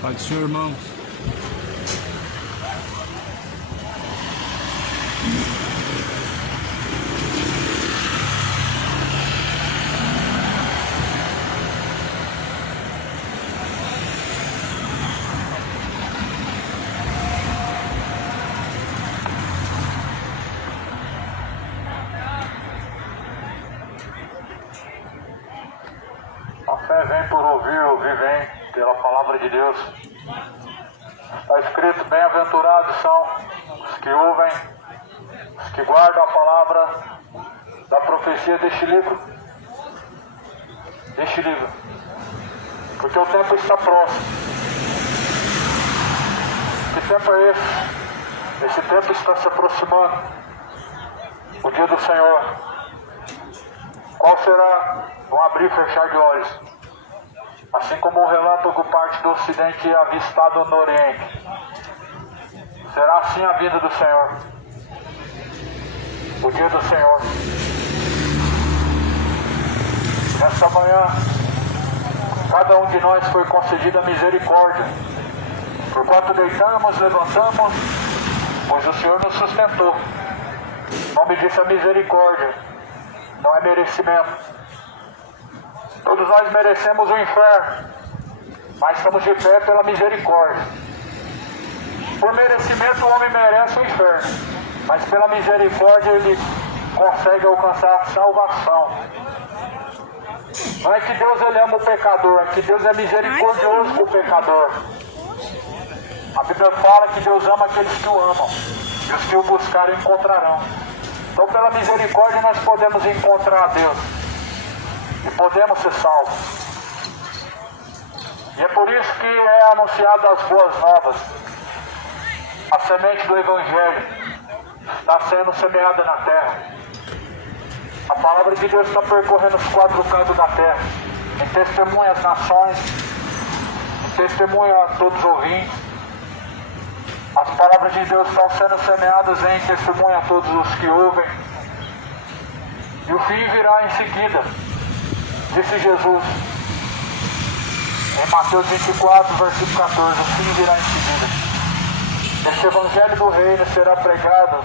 Pai do Senhor, irmãos. A fé vem por ouvir, ouvir vem pela palavra de Deus. Está escrito: bem-aventurados são os que ouvem, os que guardam a palavra da profecia deste livro. Porque o tempo está próximo. Que tempo é esse? Esse tempo está se aproximando. O dia do Senhor. Qual será? Um abrir e fechar de olhos. Assim como o relâmpago parte do ocidente e é avistado no oriente. Será assim a vinda do Senhor. O dia do Senhor. Nesta manhã, cada um de nós foi concedida a misericórdia. Porquanto deitamos, levantamos, pois o Senhor nos sustentou. O nome disso é misericórdia. Não é merecimento. Todos nós merecemos o inferno, mas estamos de pé pela misericórdia. Por merecimento o homem merece o inferno, mas pela misericórdia ele consegue alcançar a salvação. Não é que Deus ele ama o pecador, é que Deus é misericordioso com o pecador. A Bíblia fala que Deus ama aqueles que o amam, e os que o buscarem encontrarão. Então pela misericórdia nós podemos encontrar a Deus. E podemos ser salvos. E é por isso que é anunciada as boas novas. A semente do Evangelho está sendo semeada na terra. A palavra de Deus está percorrendo os quatro cantos da terra. Em testemunha às nações, em testemunha a todos os ouvintes. As palavras de Deus estão sendo semeadas em testemunha a todos os que ouvem. E o fim virá em seguida. Disse Jesus, em Mateus 24, versículo 14, o fim virá em seguida. Este evangelho do reino será pregado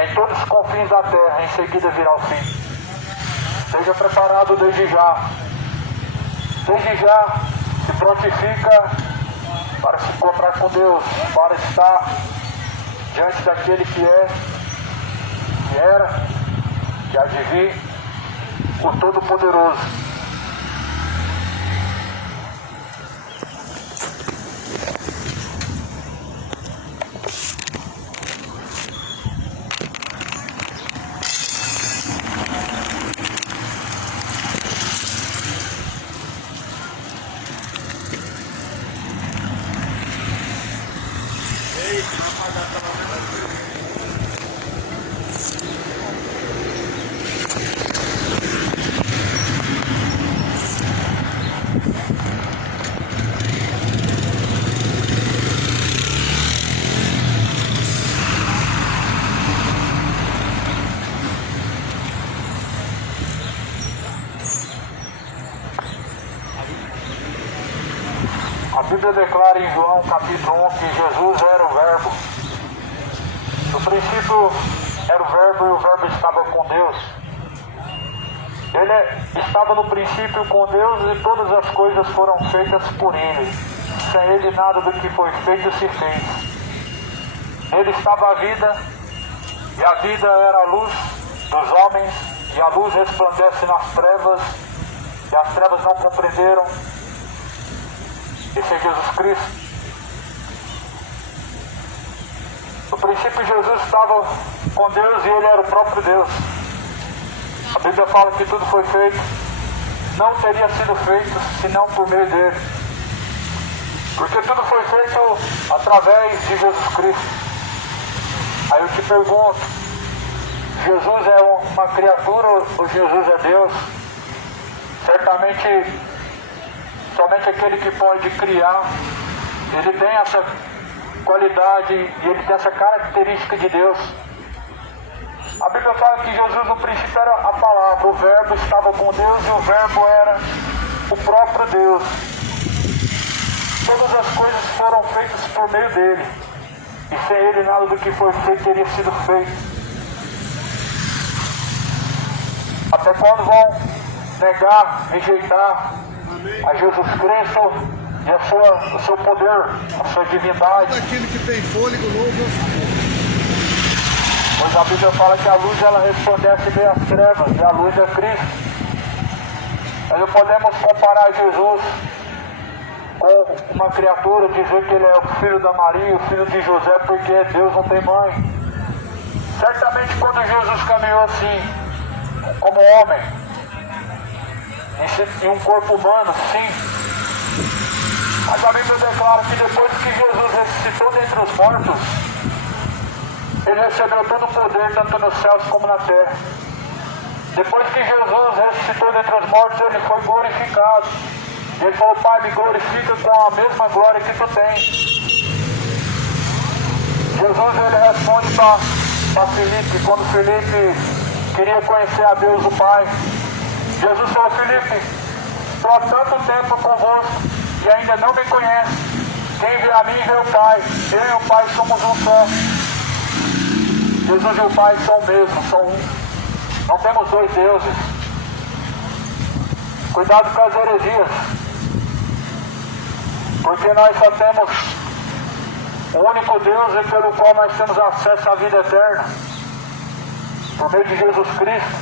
em todos os confins da terra, em seguida virá o fim. Seja preparado desde já. Desde já se prontifica para se encontrar com Deus, para estar diante daquele que é, que era, que há de vir, o Todo-Poderoso. A Bíblia declara em João capítulo 1 que Jesus era o Verbo. No princípio era o Verbo e o Verbo estava com Deus. Ele estava no princípio com Deus e todas as coisas foram feitas por Ele. Sem Ele nada do que foi feito se fez. Nele estava a vida e a vida era a luz dos homens e a luz resplandece nas trevas e as trevas não compreenderam. Esse é Jesus Cristo. No princípio Jesus estava com Deus e Ele era o próprio Deus. A Bíblia fala que tudo foi feito. Não teria sido feito senão por meio dele. Porque tudo foi feito através de Jesus Cristo. Aí eu te pergunto, Jesus é uma criatura ou Jesus é Deus? Certamente somente aquele que pode criar, ele tem essa qualidade e ele tem essa característica de Deus. A Bíblia fala que Jesus no princípio era a palavra, o Verbo estava com Deus e o Verbo era o próprio Deus. todas as coisas foram feitas por meio dele, e sem ele nada do que foi feito teria sido feito. Até quando vão negar, rejeitar a Jesus Cristo e o seu poder, a sua divindade? Aquele que tem fôlego novo. Pois a Bíblia fala que a luz ela resplandece bem as trevas, e a luz é Cristo. Nós não podemos comparar Jesus com uma criatura, dizer que ele é o filho da Maria, o filho de José, porque Deus não tem mãe. Certamente quando Jesus caminhou assim, como homem, em um corpo humano, sim. Mas a Bíblia declara que depois que Jesus ressuscitou dentre os mortos, ele recebeu todo o poder, tanto nos céus como na terra. Depois que Jesus ressuscitou dentre os mortos, ele foi glorificado. Ele falou: Pai, me glorifica com a mesma glória que tu tens. Jesus ele responde para Filipe, quando Filipe queria conhecer a Deus o Pai. Jesus falou: Filipe, estou há tanto tempo convosco e ainda não me conhece. Quem vê a mim vê o Pai. Eu e o Pai somos um só. Jesus e o Pai são o mesmo, são um. Não temos dois deuses. Cuidado com as heresias, porque nós só temos o único Deus e pelo qual nós temos acesso à vida eterna, por meio de Jesus Cristo.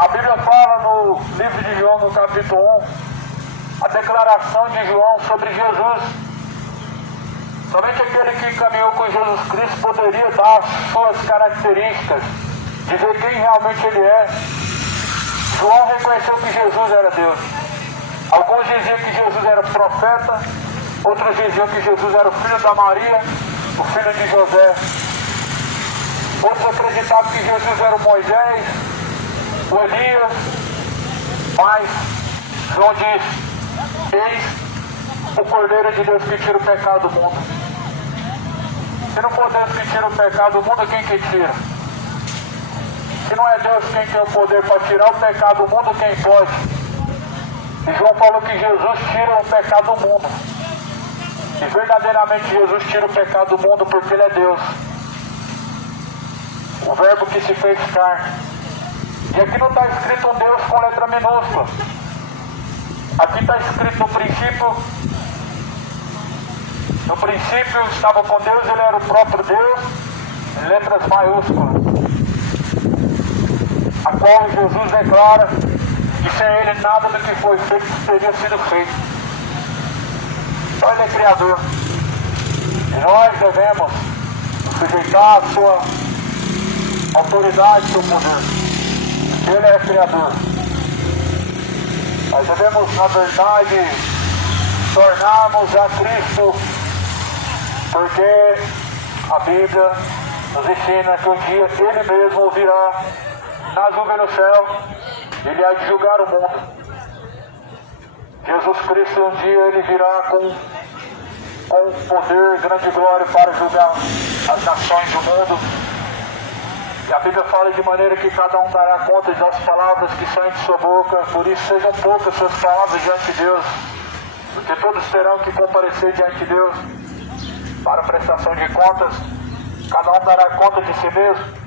A Bíblia fala no livro de João, no capítulo 1, a declaração de João sobre Jesus. Somente aquele que caminhou com Jesus Cristo poderia dar suas características, dizer quem realmente ele é. João reconheceu que Jesus era Deus. Alguns diziam que Jesus era profeta, outros diziam que Jesus era o filho da Maria, o filho de José. Outros acreditavam que Jesus era o Moisés, o Elias. Mas João diz: eis o Cordeiro de Deus que tira o pecado do mundo. Se não podemos que tira o pecado do mundo, quem que tira? Se não é Deus quem tem o poder para tirar o pecado do mundo, quem pode? E João falou que Jesus tira o pecado do mundo. E verdadeiramente Jesus tira o pecado do mundo porque ele é Deus. O verbo que se fez carne. E aqui não está escrito um Deus com letra minúscula. Aqui está escrito no princípio. No princípio estava com Deus, ele era o próprio Deus, em letras maiúsculas. A qual Jesus declara que sem ele nada do que foi feito teria sido feito. Então ele é Criador. E nós devemos sujeitar a sua autoridade, seu poder. Ele é Criador. Nós devemos, na verdade, tornarmos a Cristo, porque a Bíblia nos ensina que um dia ele mesmo virá nas nuvens do céu, ele há de julgar o mundo. Jesus Cristo um dia ele virá com poder, grande glória para julgar as nações do mundo. E a Bíblia fala de maneira que cada um dará conta das palavras que saem de sua boca. Por isso sejam poucas suas palavras diante de Deus, porque todos terão que comparecer diante de Deus para prestação de contas. Cada um dará conta de si mesmo.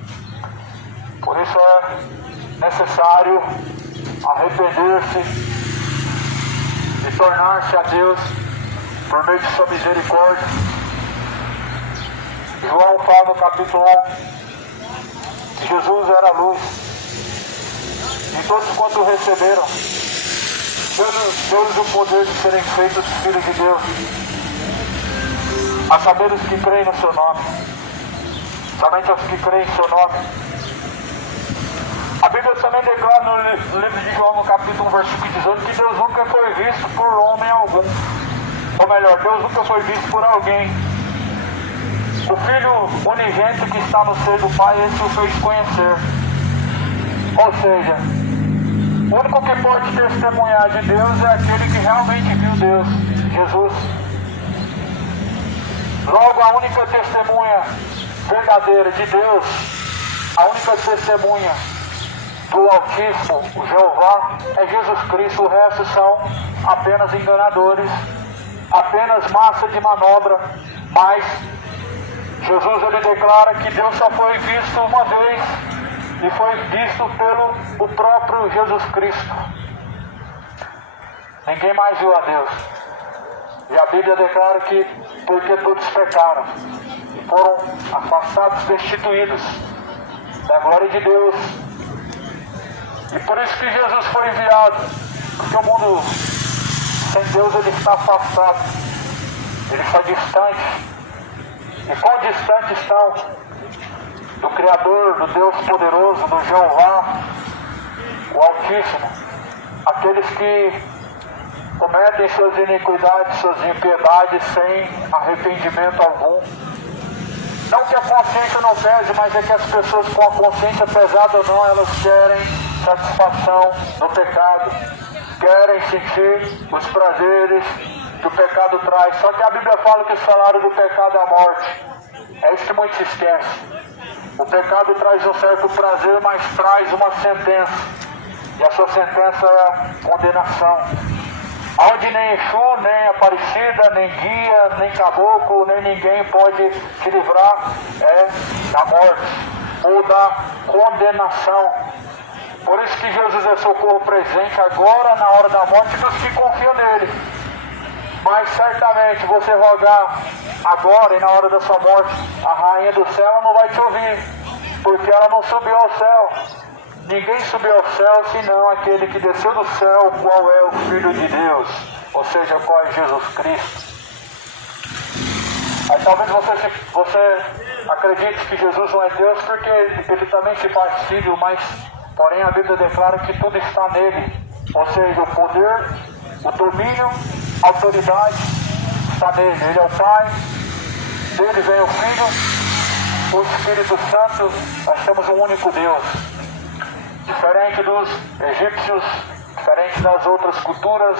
Por isso é necessário arrepender-se e tornar-se a Deus por meio de sua misericórdia. João fala no capítulo 1 que Jesus era a luz, e todos quanto receberam, deu-lhes o poder de serem feitos filhos de Deus, a saber os que creem no seu nome. Somente aos que creem em seu nome. A Bíblia também declara no livro de João, no capítulo 1, versículo 18, que Deus nunca foi visto por homem algum. Ou melhor, Deus nunca foi visto por alguém. O Filho unigênito que está no seio do Pai, esse o fez conhecer. Ou seja, o único que pode testemunhar de Deus é aquele que realmente viu Deus, Jesus. Logo, a única testemunha verdadeira de Deus, a única testemunha do Altíssimo, o Jeová, é Jesus Cristo. O resto são apenas enganadores apenas massa de manobra, mas Jesus ele declara que Deus só foi visto uma vez e foi visto pelo o próprio Jesus Cristo. Ninguém mais viu a Deus. E a Bíblia declara que porque todos pecaram e foram afastados, destituídos da glória de Deus. E por isso que Jesus foi enviado, porque o mundo sem Deus ele está afastado, ele está distante. E quão distante estão do Criador, do Deus poderoso, do Jeová, o Altíssimo, aqueles que cometem suas iniquidades, suas impiedades sem arrependimento algum. Não que a consciência não pese, mas é que as pessoas com a consciência pesada ou não, elas querem satisfação do pecado, querem sentir os prazeres que o pecado traz. Só que a Bíblia fala que o salário do pecado é a morte. É isso que muitos esquecem. O pecado traz um certo prazer, mas traz uma sentença. E a sua sentença é a condenação. Onde nem Exu, nem Aparecida, nem guia, nem caboclo, nem ninguém pode te livrar é da morte ou da condenação. Por isso que Jesus é socorro presente agora, na hora da morte, dos que confiam nele. Mas certamente você rogar agora e na hora da sua morte, a rainha do céu ela não vai te ouvir, porque ela não subiu ao céu. Ninguém subiu ao céu senão aquele que desceu do céu, qual é o Filho de Deus, ou seja, qual é Jesus Cristo. Aí talvez você acredite que Jesus não é Deus porque ele também se faz filho, mas porém a Bíblia declara que tudo está nele, ou seja, o poder, o domínio, a autoridade está nele. Ele é o Pai, dele vem o Filho, o Espírito Santo. Nós temos um único Deus. Diferente dos egípcios, diferente das outras culturas,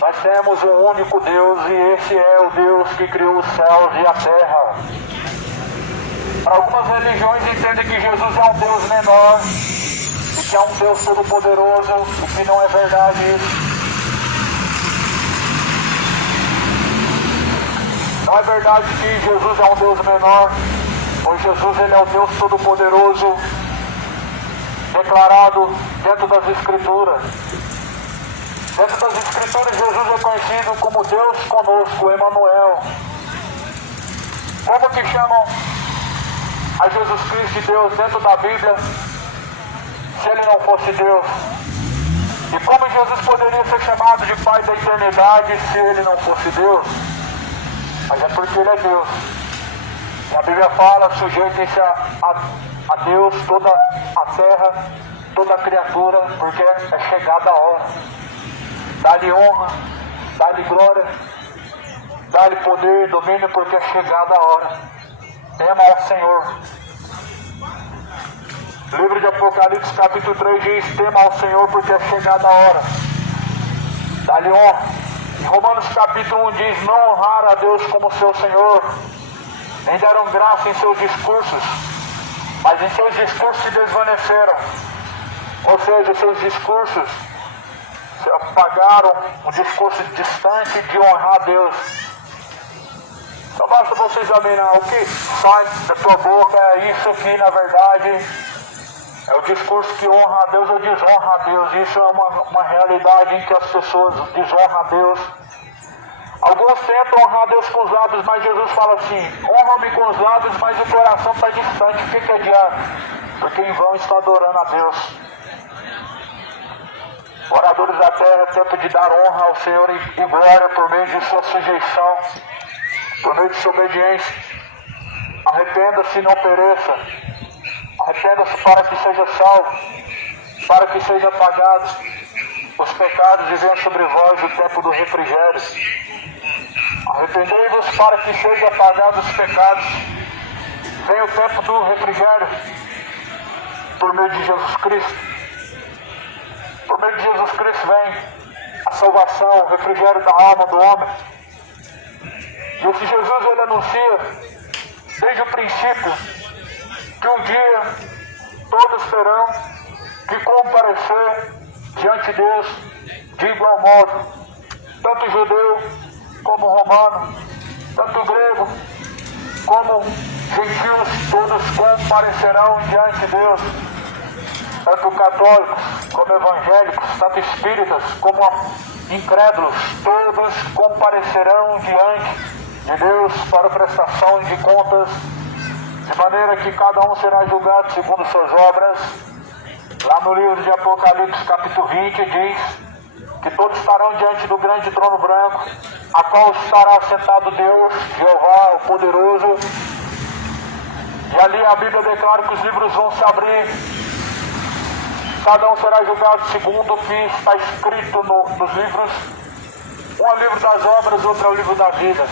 nós temos um único Deus e esse é o Deus que criou os céus e a terra. Algumas religiões entendem que Jesus é um Deus menor e que é um Deus todo-poderoso, o que não é verdade isso. Não é verdade que Jesus é um Deus menor, pois Jesus ele é o Deus todo-poderoso, declarado dentro das Escrituras. Dentro das Escrituras, Jesus é conhecido como Deus conosco, Emmanuel. Como que chamam a Jesus Cristo de Deus dentro da Bíblia, se ele não fosse Deus? E como Jesus poderia ser chamado de Pai da eternidade se ele não fosse Deus? Mas é porque ele é Deus. E a Bíblia fala, sujeitem-se a Deus, toda a terra, toda a criatura, porque é chegada a hora. Dá-lhe honra, dá-lhe glória, dá-lhe poder e domínio, porque é chegada a hora. Tema ao Senhor. Livro de Apocalipse, capítulo 3 diz: tema ao Senhor, porque é chegada a hora. Dá-lhe honra. Em Romanos capítulo 1 diz: não honrar a Deus como seu Senhor, nem deram graça em seus discursos, mas em seus discursos se desvaneceram. Ou seja, seus discursos apagaram um discurso distante de honrar a Deus. Só basta você examinar o que sai da tua boca, é isso que na verdade é o discurso que honra a Deus ou desonra a Deus. Isso é uma realidade em que as pessoas desonram a Deus. Alguns tentam honrar a Deus com os lábios, mas Jesus fala assim: honra-me com os lábios, mas o coração está distante, fica adiado, porque em vão estão adorando a Deus. Moradores da terra, é tempo de dar honra ao Senhor e glória por meio de sua sujeição, por meio de sua obediência. Arrependa-se e não pereça. Arrependa-se para que seja salvo, para que seja apagado os pecados e venha sobre vós o tempo do refrigério. Arrependei-vos para que seja apagado os pecados. Venha o tempo do refrigério por meio de Jesus Cristo. Por meio de Jesus Cristo vem a salvação, o refrigério da alma do homem. E esse Jesus ele anuncia desde o princípio que um dia todos terão que comparecer diante de Deus de igual modo, tanto judeu como romano, tanto grego como gentios, todos comparecerão diante de Deus, tanto católicos como evangélicos, tanto espíritas como incrédulos, todos comparecerão diante de Deus para prestação de contas, de maneira que cada um será julgado segundo suas obras. Lá no livro de Apocalipse, capítulo 20, diz que todos estarão diante do grande trono branco, a qual estará sentado Deus, Jeová, o poderoso. E ali a Bíblia declara que os livros vão se abrir. Cada um será julgado segundo o que está escrito nos livros. Um é o livro das obras, outro é o livro da vida.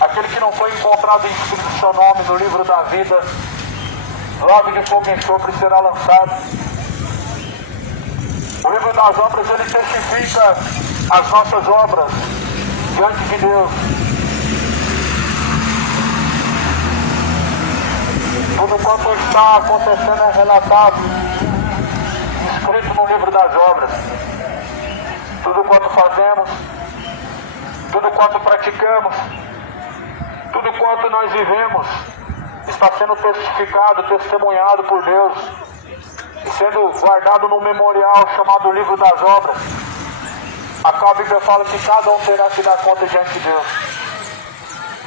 Aquele que não foi encontrado inscrito seu nome no livro da vida, lago de fogo e enxofre será lançado. O livro das obras, ele testifica as nossas obras diante de Deus. Tudo quanto está acontecendo é relatado, escrito no livro das obras. Tudo quanto fazemos, tudo quanto praticamos, tudo quanto nós vivemos, está sendo testificado, testemunhado por Deus, e sendo guardado num memorial chamado Livro das Obras, a qual a Bíblia fala que cada um terá que dar conta diante de Deus.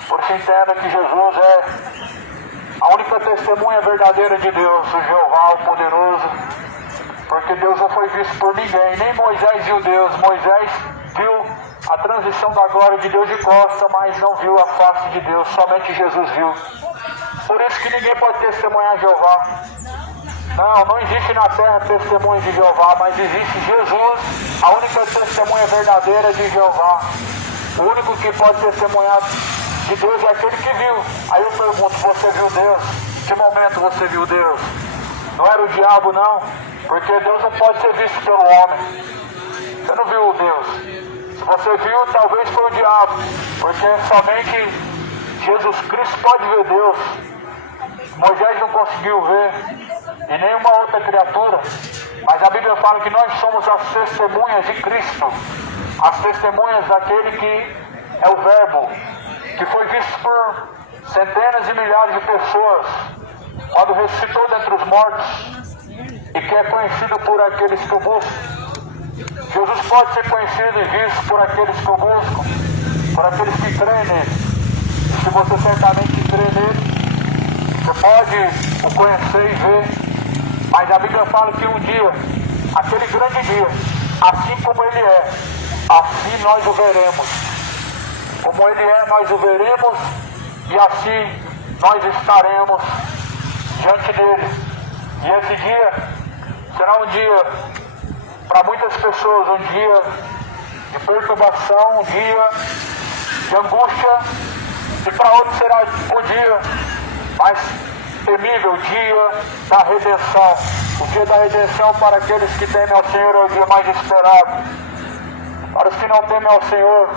Por isso entenda que Jesus é a única testemunha verdadeira de Deus, o Jeová, o poderoso, porque Deus não foi visto por ninguém, nem Moisés viu Deus. Moisés viu a transição da glória de Deus de costa, mas não viu a face de Deus, somente Jesus viu. Por isso que ninguém pode testemunhar Jeová. Não existe na terra testemunha de Jeová, mas existe Jesus, a única testemunha verdadeira de Jeová. O único que pode testemunhar de Deus é aquele que viu. Aí eu pergunto, você viu Deus? Que momento você viu Deus? Não era o diabo, não, porque Deus não pode ser visto pelo homem. Você não viu Deus. Se você viu, talvez foi o diabo, porque somente Jesus Cristo pode ver Deus. Moisés não conseguiu ver, e nenhuma outra criatura, mas a Bíblia fala que nós somos as testemunhas de Cristo, as testemunhas daquele que é o Verbo, que foi visto por centenas e milhares de pessoas quando ressuscitou dentre os mortos, e que é conhecido por aqueles que o buscam. Jesus pode ser conhecido e visto por aqueles que o buscam, por aqueles que creem nele. E se você certamente crê nele, você pode o conhecer e ver. Mas a Bíblia fala que um dia, aquele grande dia, assim como ele é, assim nós o veremos. Como ele é, nós o veremos, e assim nós estaremos diante dele. E esse dia será um dia, para muitas pessoas, um dia de perturbação, um dia de angústia, e para outros será o dia mais temível, o dia da redenção. O dia da redenção para aqueles que temem ao Senhor é o dia mais esperado. Para os que não temem ao Senhor,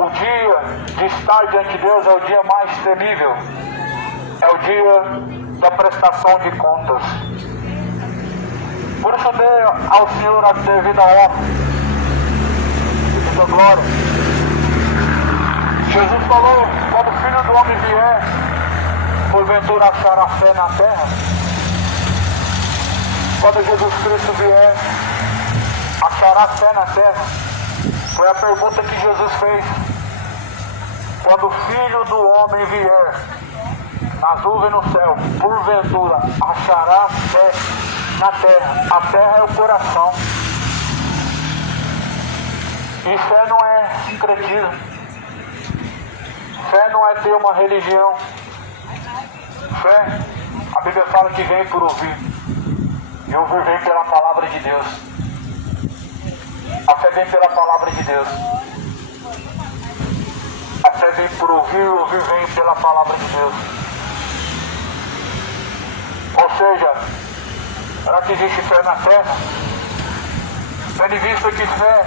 o dia de estar diante de Deus é o dia mais temível. É o dia da prestação de contas. Por isso dê ao Senhor a devida honra, a devida glória. Jesus falou, quando o Filho do Homem vier, porventura achará fé na terra? Quando Jesus Cristo vier, achará fé na terra? Foi a pergunta que Jesus fez. Quando o Filho do Homem vier, nas nuvens no céu, porventura achará fé na terra? A terra é o coração. E fé não é sincretismo. Fé não é ter uma religião. Fé, a Bíblia fala que vem por ouvir, e ouvir vem pela palavra de Deus. A fé vem pela palavra de Deus. A fé vem por ouvir, e ouvir vem pela palavra de Deus. Ou seja, será que existe fé na terra? Tendo visto que fé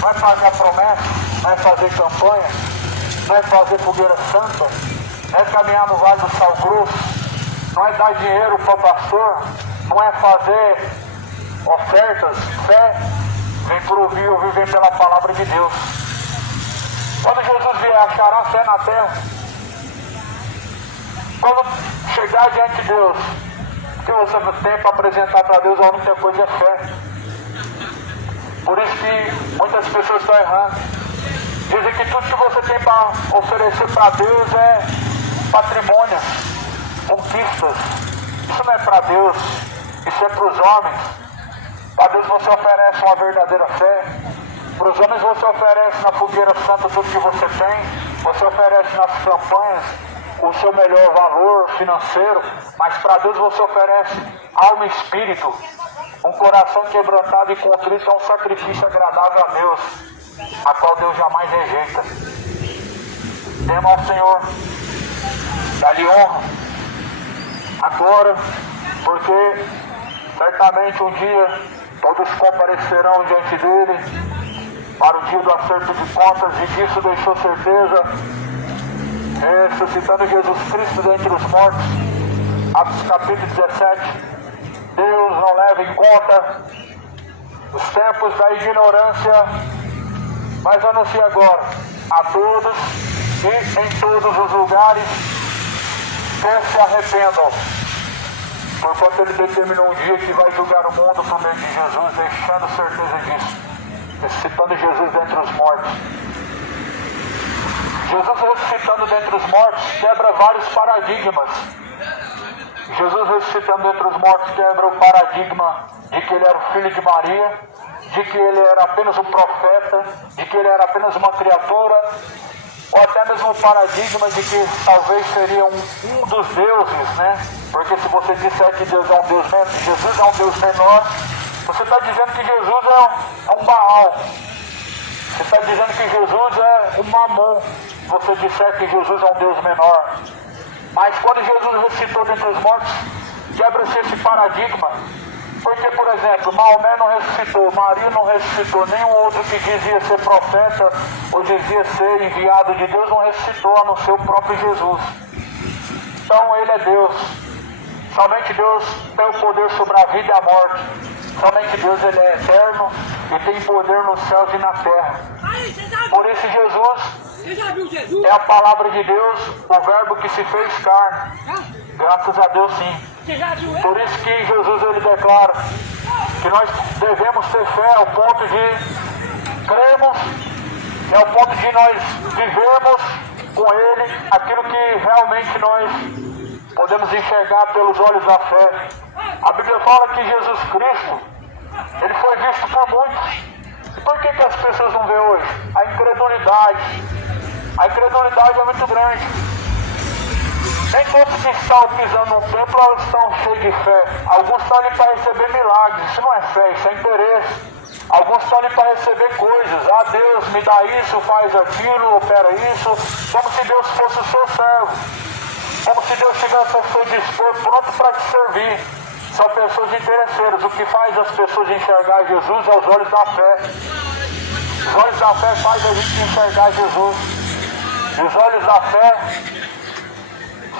não é fazer promessa, não é fazer campanha, não é fazer fogueira santa, não é caminhar no vale do sal grosso, não é dar dinheiro para o pastor, não é fazer ofertas. Fé vem por ouvir, ouvir vem pela palavra de Deus. Quando Jesus vier, achará fé na terra. Quando chegar diante de Deus, o que você tem para apresentar para Deus, a única coisa é fé. Por isso que muitas pessoas estão errando. Dizem que tudo que você tem para oferecer para Deus é patrimônio, conquistas. Isso não é para Deus, isso é para os homens. Para Deus você oferece uma verdadeira fé. Para os homens você oferece na fogueira santa tudo que você tem. Você oferece nas campanhas o seu melhor valor financeiro. Mas para Deus você oferece alma e espírito. Um coração quebrantado e contrito é um sacrifício agradável a Deus, a qual Deus jamais rejeita. Tema ao Senhor, dá-lhe honra agora, porque certamente um dia todos comparecerão diante dele para o dia do acerto de contas, e disso deixou certeza, ressuscitando Jesus Cristo dentre os mortos. Atos capítulo 17. Deus não leva em conta os tempos da ignorância, mas anuncia agora a todos e em todos os lugares que se arrependam, porquanto ele determinou um dia que vai julgar o mundo por meio de Jesus, deixando certeza disso, ressuscitando Jesus dentre os mortos. Jesus ressuscitando dentre os mortos quebra vários paradigmas. Jesus ressuscitando dentre os mortos quebra o paradigma de que ele era o filho de Maria, de que ele era apenas um profeta, de que ele era apenas uma criatura, ou até mesmo o paradigma de que talvez seria um dos deuses, né? Porque se você disser que Deus é um Deus menor, Jesus é um Deus menor, você está dizendo que Jesus é um Baal. Você está dizendo que Jesus é um Mamon, se você disser que Jesus é um Deus menor. Mas quando Jesus ressuscitou dentre os mortos, quebra-se esse paradigma. Porque, por exemplo, Maomé não ressuscitou, Maria não ressuscitou, nenhum outro que dizia ser profeta ou dizia ser enviado de Deus não ressuscitou, a não ser o próprio Jesus. Então ele é Deus. Somente Deus tem o poder sobre a vida e a morte. Somente Deus ele é eterno e tem poder nos céus e na terra. Por isso Jesus é a palavra de Deus, o verbo que se fez carne. Graças a Deus sim. Por isso que Jesus ele declara que nós devemos ter fé ao ponto de crermos, é ao ponto de nós vivermos com ele aquilo que realmente nós podemos enxergar pelos olhos da fé. A Bíblia fala que Jesus Cristo ele foi visto por muitos. E por que as pessoas não veem hoje? A incredulidade. A incredulidade é muito grande. Nem todos que estão pisando no templo elas estão cheios de fé. Alguns estão ali para receber milagres. Isso não é fé, isso é interesse. Alguns estão ali para receber coisas. Ah, Deus, me dá isso, faz aquilo, opera isso. Como se Deus fosse o seu servo. Como se Deus estivesse ao seu dispor, pronto para te servir. São pessoas interesseiras. O que faz as pessoas enxergar Jesus é os olhos da fé. Os olhos da fé faz a gente enxergar Jesus. E os olhos da fé,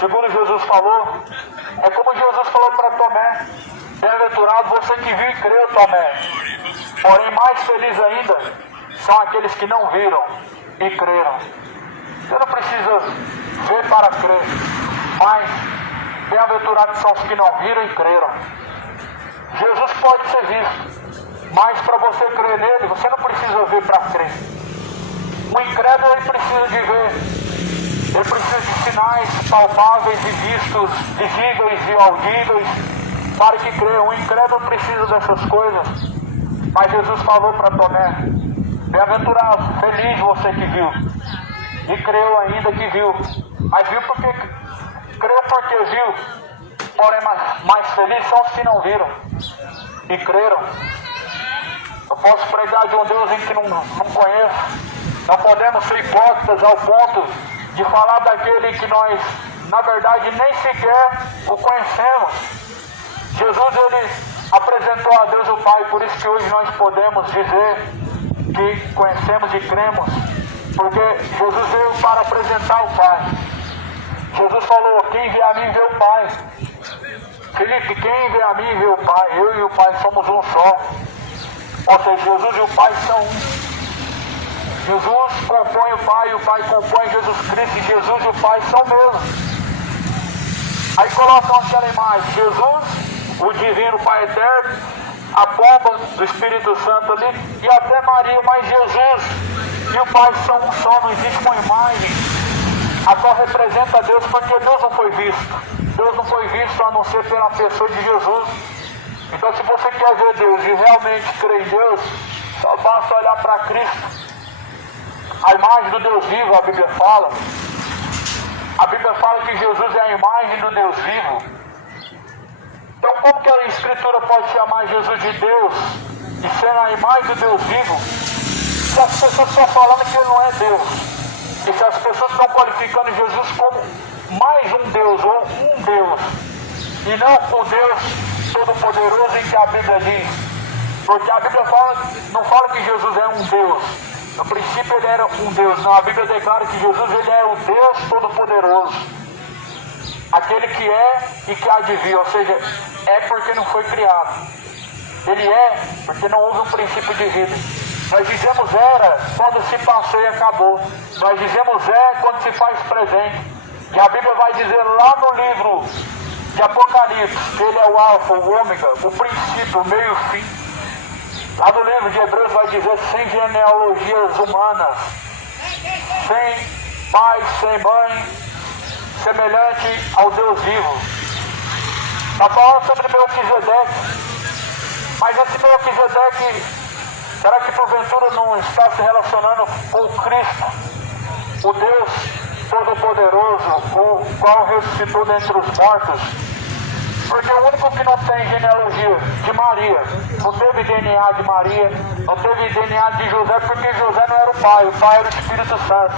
segundo Jesus falou, é como Jesus falou para Tomé: bem-aventurado você que viu e creu, Tomé. Porém, mais feliz ainda são aqueles que não viram e creram. Você não precisa ver para crer, mas bem-aventurados são os que não viram e creram. Jesus pode ser visto, mas para você crer nele, você não precisa ver para crer. O incrédulo ele precisa de ver. Ele precisa de sinais palpáveis e vistos, visíveis e audíveis, para que creia. O incrédulo precisa dessas coisas. Mas Jesus falou para Tomé: bem-aventurado, feliz você que viu. E creu ainda que viu. Mas viu porque creu porque viu. Porém, mais felizes são os que não viram e creram. Eu posso pregar de um Deus em que não conheço. Não podemos ser hipócritas ao ponto de falar daquele que nós, na verdade, nem sequer o conhecemos. Jesus, ele apresentou a Deus o Pai, por isso que hoje nós podemos dizer que conhecemos e cremos, porque Jesus veio para apresentar o Pai. Jesus falou: quem vê a mim vê o Pai. Felipe, quem vê a mim vê o Pai. Eu e o Pai somos um só. Ou seja, Jesus e o Pai são um. Jesus compõe o Pai, o Pai compõe Jesus Cristo, e Jesus e o Pai são mesmo. Aí colocam aquela imagem, Jesus, o divino Pai eterno, a pomba do Espírito Santo ali, e até Maria, mas Jesus e o Pai são um só, não existe uma imagem a qual representa Deus, porque Deus não foi visto. Deus não foi visto a não ser pela pessoa de Jesus. Então, se você quer ver Deus e realmente crer em Deus, só basta olhar para Cristo. A imagem do Deus vivo, a Bíblia fala. A Bíblia fala que Jesus é a imagem do Deus vivo. Então, como que a Escritura pode chamar Jesus de Deus e ser a imagem do Deus vivo, se as pessoas estão falando que Ele não é Deus? E se as pessoas estão qualificando Jesus como mais um Deus, ou um Deus, e não o Deus Todo-Poderoso em que a Bíblia diz. Porque a Bíblia não fala que Jesus é um Deus. No princípio Ele era um Deus. Não, a Bíblia declara que Jesus Ele é o Deus Todo-Poderoso. Aquele que é e que há de vir, ou seja, é porque não foi criado. Ele é porque não houve um princípio de vida. Nós dizemos era quando se passou e acabou. Nós dizemos é quando se faz presente. E a Bíblia vai dizer lá no livro de Apocalipse que Ele é o Alfa, o Ômega, o princípio, o meio e o fim. Lá no livro de Hebreus vai dizer sem genealogias humanas, sem pai, sem mãe, semelhante ao Deus vivo. Está falando sobre Melquisedeque. Mas esse Melquisedeque, será que porventura não está se relacionando com Cristo, o Deus Todo-Poderoso, o qual ressuscitou dentre os mortos? Porque o único que não tem genealogia de Maria, não teve DNA de Maria, não teve DNA de José, porque José não era o pai era o Espírito Santo.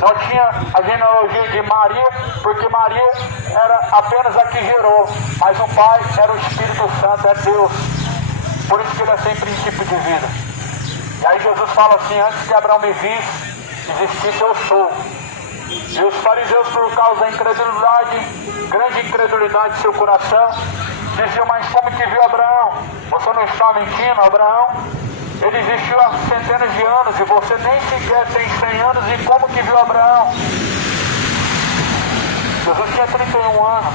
Não tinha a genealogia de Maria, porque Maria era apenas a que gerou, mas o pai era o Espírito Santo, é Deus. Por isso que Ele é sem princípio de vida. E aí Jesus fala assim, antes que Abraão me visse, existisse eu sou. E os fariseus, por causa da incredulidade, grande incredulidade de seu coração, diziam, mas como que viu Abraão? Você não está mentindo, Abraão? Ele existiu há centenas de anos e você nem sequer tem 100 anos, e como que viu Abraão? Jesus tinha 31 anos,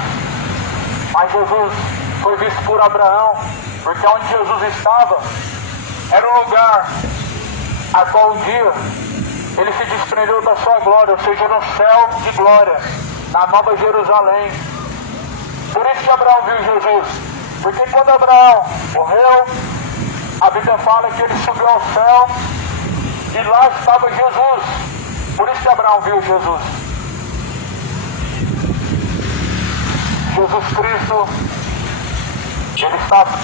mas Jesus foi visto por Abraão, porque onde Jesus estava era um lugar a qual um dia Ele se desprendeu da sua glória, ou seja, no céu de glória, na Nova Jerusalém. Por isso que Abraão viu Jesus. Porque quando Abraão morreu, a Bíblia fala que ele subiu ao céu e lá estava Jesus. Por isso que Abraão viu Jesus. Jesus Cristo, Ele está às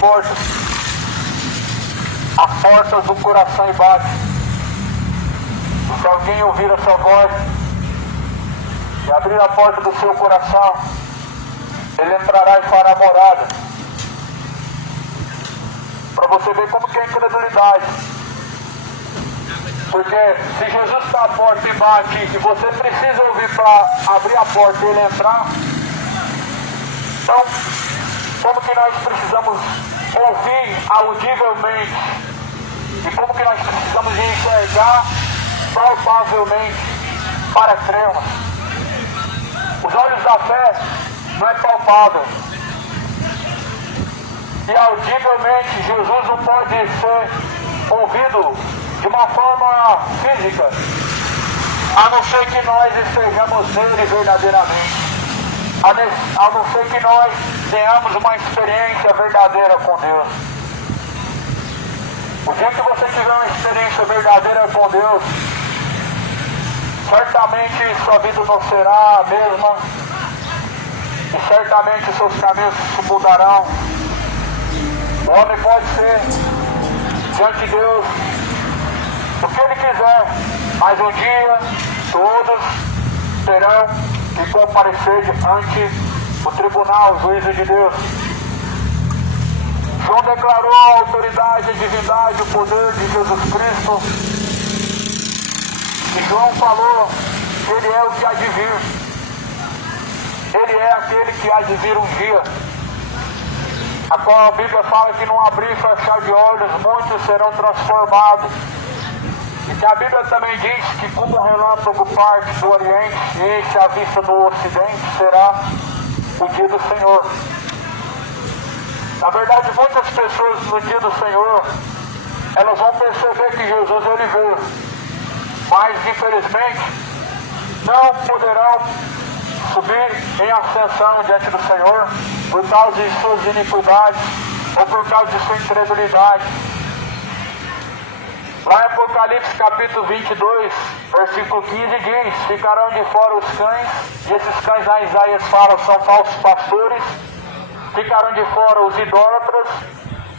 portas do coração e bate. Se alguém ouvir a sua voz e abrir a porta do seu coração, Ele entrará e fará morada. Para você ver como que é a incredulidade. Porque se Jesus está à porta e bate, e você precisa ouvir para abrir a porta e Ele entrar, então, como que nós precisamos ouvir audivelmente? E como que nós precisamos enxergar palpavelmente para crermos? Os olhos da fé não é palpável. E audivelmente Jesus não pode ser ouvido de uma forma física, a não ser que nós estejamos nele verdadeiramente. A não ser que nós tenhamos uma experiência verdadeira com Deus. O dia que você tiver uma experiência verdadeira com Deus, certamente sua vida não será a mesma, e certamente seus caminhos se mudarão. O homem pode ser diante de Deus o que ele quiser, mas um dia todos terão que comparecer ante o tribunal, o juízo de Deus. João declarou a autoridade, a divindade, o poder de Jesus Cristo. E João falou que Ele é o que há de vir. Ele é aquele que há de vir um dia, a qual a Bíblia fala que num abrir e fechar de olhos muitos serão transformados. E que a Bíblia também diz que como um relâmpago parte do Oriente e enche a vista do Ocidente, será o dia do Senhor. Na verdade, muitas pessoas no dia do Senhor, elas vão perceber que Jesus ele veio, mas infelizmente não poderão subir em ascensão diante do Senhor por causa de suas iniquidades ou por causa de sua incredulidade. Lá em Apocalipse capítulo 22, versículo 15 diz: ficarão de fora os cães, e esses cães lá Isaías fala são falsos pastores, ficarão de fora os idólatras,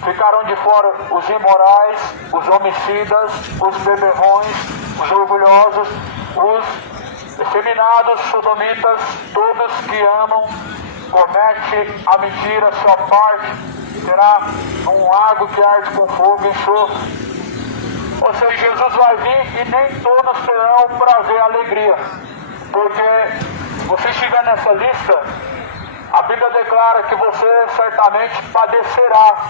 ficarão de fora os imorais, os homicidas, os beberrões, os orgulhosos, os efeminados, sodomitas, todos que amam, comete a mentira, sua parte será um lago que arde com fogo e enxofre. Ou seja, Jesus vai vir e nem todos terão prazer e alegria. Porque se você estiver nessa lista, a Bíblia declara que você certamente padecerá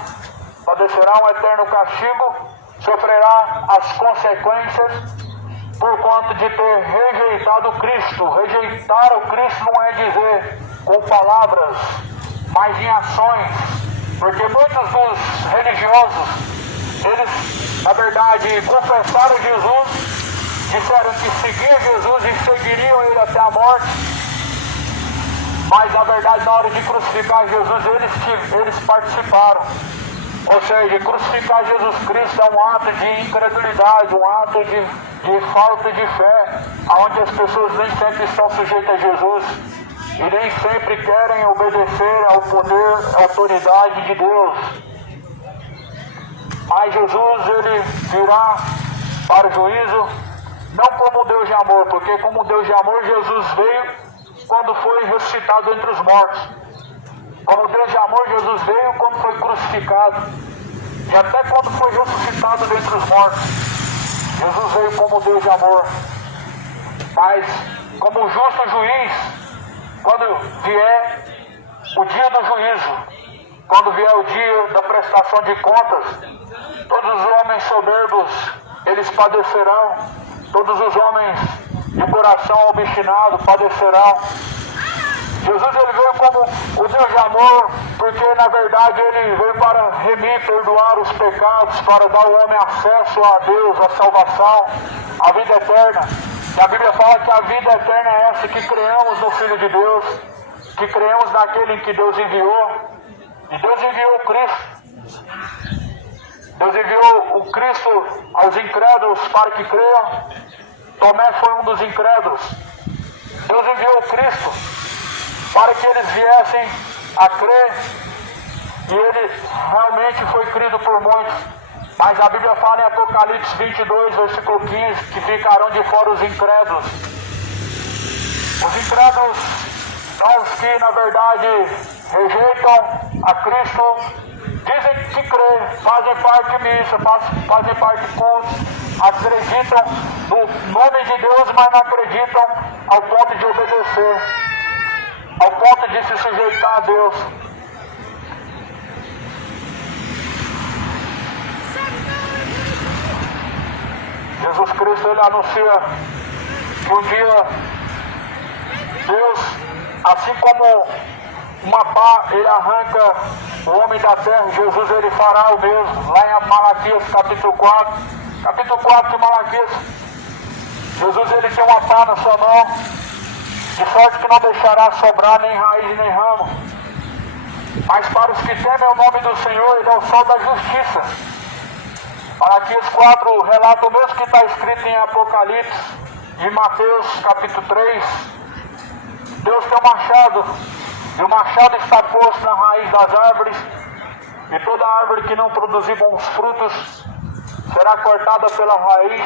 um eterno castigo, sofrerá as consequências por conta de ter rejeitado Cristo. Rejeitar o Cristo não é dizer com palavras, mas em ações. Porque muitos dos religiosos, eles, na verdade, confessaram Jesus, disseram que seguiam Jesus e seguiriam ele até a morte, mas, na verdade, na hora de crucificar Jesus, eles participaram. Ou seja, crucificar Jesus Cristo é um ato de incredulidade, um ato de falta de fé, onde as pessoas nem sempre estão sujeitas a Jesus e nem sempre querem obedecer ao poder, à autoridade de Deus. Mas Jesus, ele virá para o juízo, não como Deus de amor, porque como Deus de amor, Jesus veio quando foi ressuscitado entre os mortos. Como Deus de amor, Jesus veio quando foi crucificado. E até quando foi ressuscitado dentre os mortos. Jesus veio como Deus de amor. Mas como justo juiz, quando vier o dia do juízo, quando vier o dia da prestação de contas, todos os homens soberbos, eles padecerão. Todos os homens de coração obstinado padecerão. Jesus ele veio como o Deus de amor, porque na verdade ele veio para remir, perdoar os pecados, para dar ao homem acesso a Deus, a salvação, a vida eterna. E a Bíblia fala que a vida eterna é essa, que creamos no Filho de Deus, que creamos naquele em que Deus enviou. E Deus enviou o Cristo. Deus enviou o Cristo aos incrédulos para que creiam. Tomé foi um dos incrédulos. Deus enviou o Cristo para que eles viessem a crer, e ele realmente foi crido por muitos. Mas a Bíblia fala em Apocalipse 22, versículo 15, que ficarão de fora os incrédulos. Os incrédulos são os que, na verdade, rejeitam a Cristo, dizem que creem, fazem parte de missa, fazem parte de cultos, acreditam no nome de Deus, mas não acreditam ao ponto de obedecer, ao ponto de se sujeitar a Deus. Jesus Cristo, ele anuncia que um dia Deus, assim como uma pá, ele arranca o homem da terra, Jesus ele fará o mesmo. Lá em Malaquias capítulo 4 de Malaquias, Jesus ele tem uma pá na sua mão, de sorte que não deixará sobrar nem raiz nem ramo. Mas para os que temem o nome do Senhor, ele é o sol da justiça. Malaquias 4 relata o mesmo que está escrito em Apocalipse, em Mateus capítulo 3. Deus tem um machado, e o machado está posto na raiz das árvores, e toda árvore que não produzir bons frutos será cortada pela raiz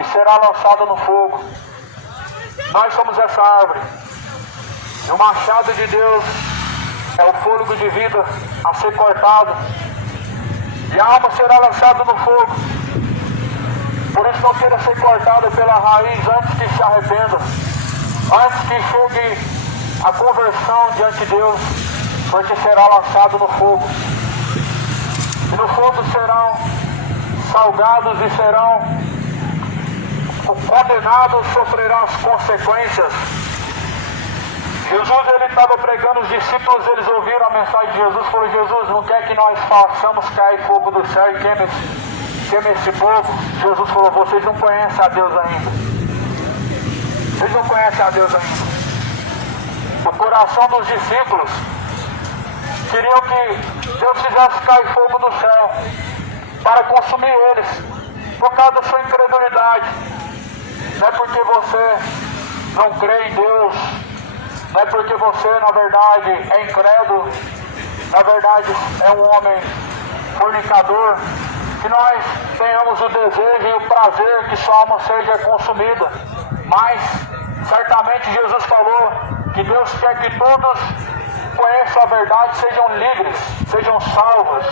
e será lançada no fogo. Nós somos essa árvore, e o machado de Deus é o fôlego de vida a ser cortado, e a alma será lançada no fogo. Por isso não queira ser cortada pela raiz antes que se arrependa, antes que chegue a conversão diante de Deus, porque será lançado no fogo. E no fogo serão salgados e serão condenado sofrerá as consequências. Jesus, ele estava pregando, os discípulos, eles ouviram a mensagem de Jesus, falou: Jesus, não quer que nós façamos cair fogo do céu e queime esse povo? Jesus falou: vocês não conhecem a Deus ainda. Vocês não conhecem a Deus ainda. O coração dos discípulos queriam que Deus fizesse cair fogo do céu para consumir eles, por causa da sua incredulidade. Não é porque você não crê em Deus, não é porque você, na verdade, é incrédulo, na verdade é um homem fornicador, que nós tenhamos o desejo e o prazer que sua alma seja consumida. Mas, certamente Jesus falou que Deus quer que todos conheçam a verdade, sejam livres, sejam salvos.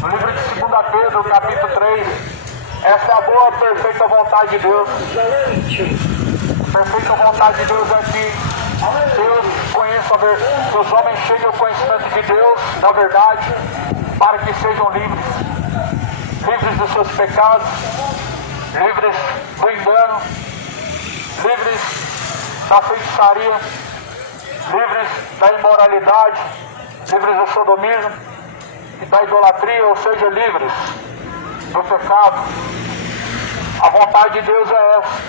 No livro de 2 Pedro, capítulo 3, essa é a boa, perfeita vontade de Deus. A perfeita vontade de Deus é que Deus conheça a verdade, que os homens cheguem ao conhecimento de Deus, da verdade, para que sejam livres. Livres dos seus pecados, livres do engano, livres da feitiçaria, livres da imoralidade, livres do sodomismo e da idolatria, ou seja, livres do pecado. A vontade de Deus é essa,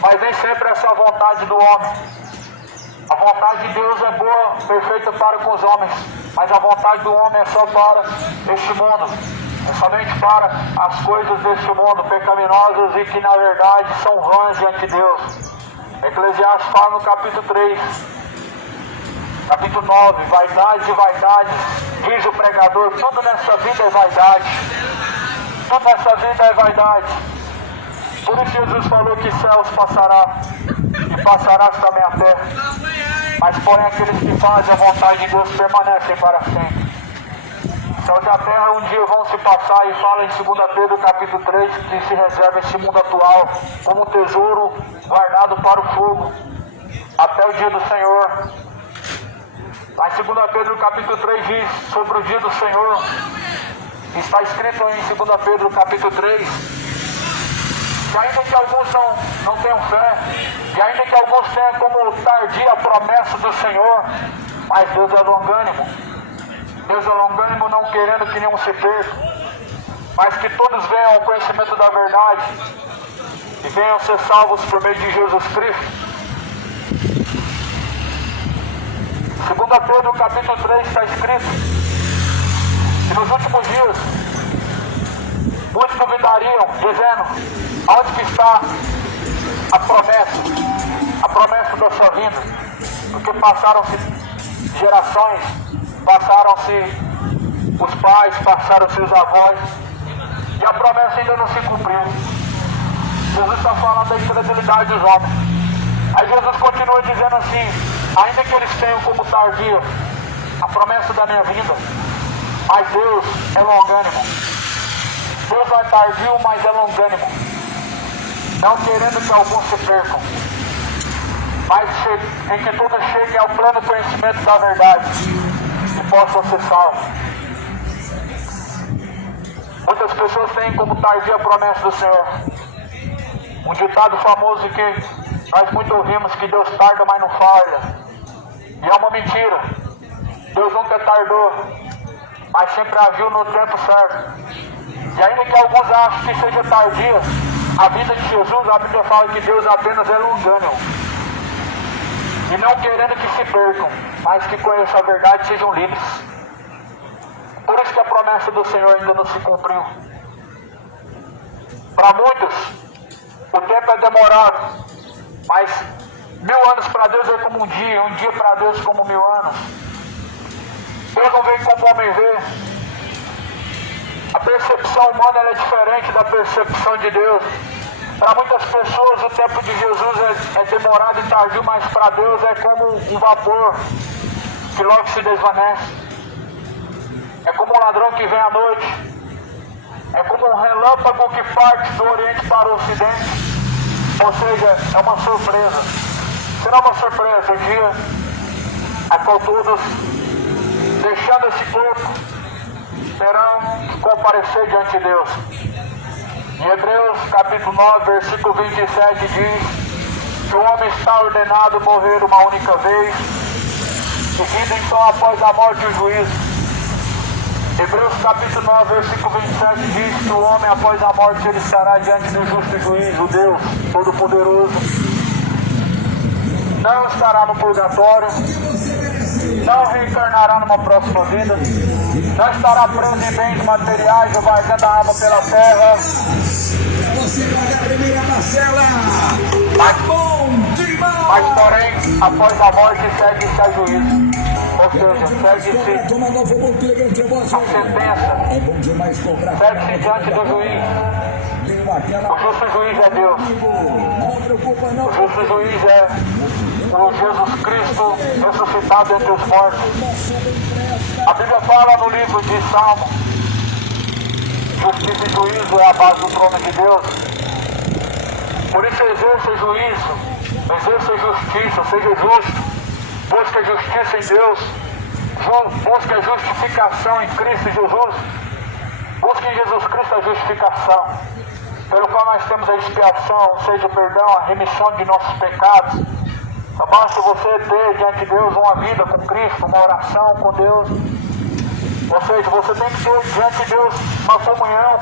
mas nem sempre essa é a vontade do homem. A vontade de Deus é boa, perfeita para com os homens, mas a vontade do homem é só para este mundo, é somente para as coisas deste mundo, pecaminosas e que na verdade são vãs diante de Deus. Eclesiastes fala no capítulo 3, capítulo 9, vaidades e vaidades, diz o pregador, tudo nessa vida é vaidade, tudo nessa vida é vaidade. Por isso Jesus falou que céus passará, e passará também a terra, mas porém aqueles que fazem a vontade de Deus permanecem para sempre. Céus e a terra um dia vão se passar, e fala em 2 Pedro capítulo 3 que se reserva esse mundo atual como um tesouro guardado para o fogo até o dia do Senhor. Lá em 2 Pedro capítulo 3 diz sobre o dia do Senhor, está escrito em 2 Pedro capítulo 3, que ainda que alguns não tenham fé, e ainda que alguns tenham como tardia a promessa do Senhor, mas Deus é longânimo. Deus é longânimo, não querendo que nenhum se perca, mas que todos venham ao conhecimento da verdade e venham ser salvos por meio de Jesus Cristo. 2 Pedro capítulo 3 está escrito que nos últimos dias muitos duvidariam, dizendo: onde que está a promessa da sua vinda? Porque passaram-se gerações, passaram-se os pais, passaram-se os avós, e a promessa ainda não se cumpriu. Jesus está falando da incredulidade dos homens. Aí Jesus continua dizendo assim: ainda que eles tenham como tardia a promessa da minha vinda, mas Deus é longânimo. Deus é tardio, mas é longânimo, não querendo que alguns se percam, mas em que todos cheguem ao pleno conhecimento da verdade e possam ser salvos. Muitas pessoas têm como tardia a promessa do Senhor. Um ditado famoso que nós muito ouvimos, que Deus tarda, mas não falha. E é uma mentira. Deus nunca tardou, mas sempre agiu no tempo certo. E ainda que alguns achem que seja tardia a vida de Jesus, a Bíblia fala que Deus apenas é longânimo, e não querendo que se percam, mas que conheçam a verdade e sejam livres. Por isso que a promessa do Senhor ainda não se cumpriu. Para muitos, o tempo é demorado, mas 1000 anos para Deus é como um dia para Deus como 1000 anos. Deus não vem como o homem vê. A percepção humana é diferente da percepção de Deus. Para muitas pessoas o tempo de Jesus é demorado e tardio, mas para Deus é como um vapor que logo se desvanece. É como um ladrão que vem à noite. É como um relâmpago que parte do Oriente para o Ocidente. Ou seja, é uma surpresa. Será uma surpresa o dia a qual todos, deixando esse corpo, terão que comparecer diante de Deus. Em Hebreus capítulo 9, versículo 27 diz que o homem está ordenado morrer uma única vez, seguido então após a morte o juízo. Hebreus capítulo 9, versículo 27 diz que o homem após a morte ele estará diante do justo juiz, o Deus Todo-Poderoso. Não estará no purgatório, não reencarnará numa próxima vida, não estará preso em bens materiais ou vagando a alma pela terra. Você paga a primeira parcela. Mas porém, após a morte segue-se a juízo. Ou seja, segue-se a sentença. Segue-se diante do juiz. O justo juiz é Deus. O justo juiz é o Jesus Cristo ressuscitado entre os mortos. A Bíblia fala no livro de Salmo: justiça e juízo é a base do trono de Deus. Por isso exerça juízo, exerça justiça, seja justo, busque justiça em Deus, busque a justificação em Cristo Jesus, busque em Jesus Cristo a justificação, pelo qual nós temos a expiação, ou seja, o perdão, a remissão de nossos pecados. Só basta você ter diante de Deus uma vida com Cristo, uma oração com Deus. Ou seja, você tem que ter diante de Deus uma comunhão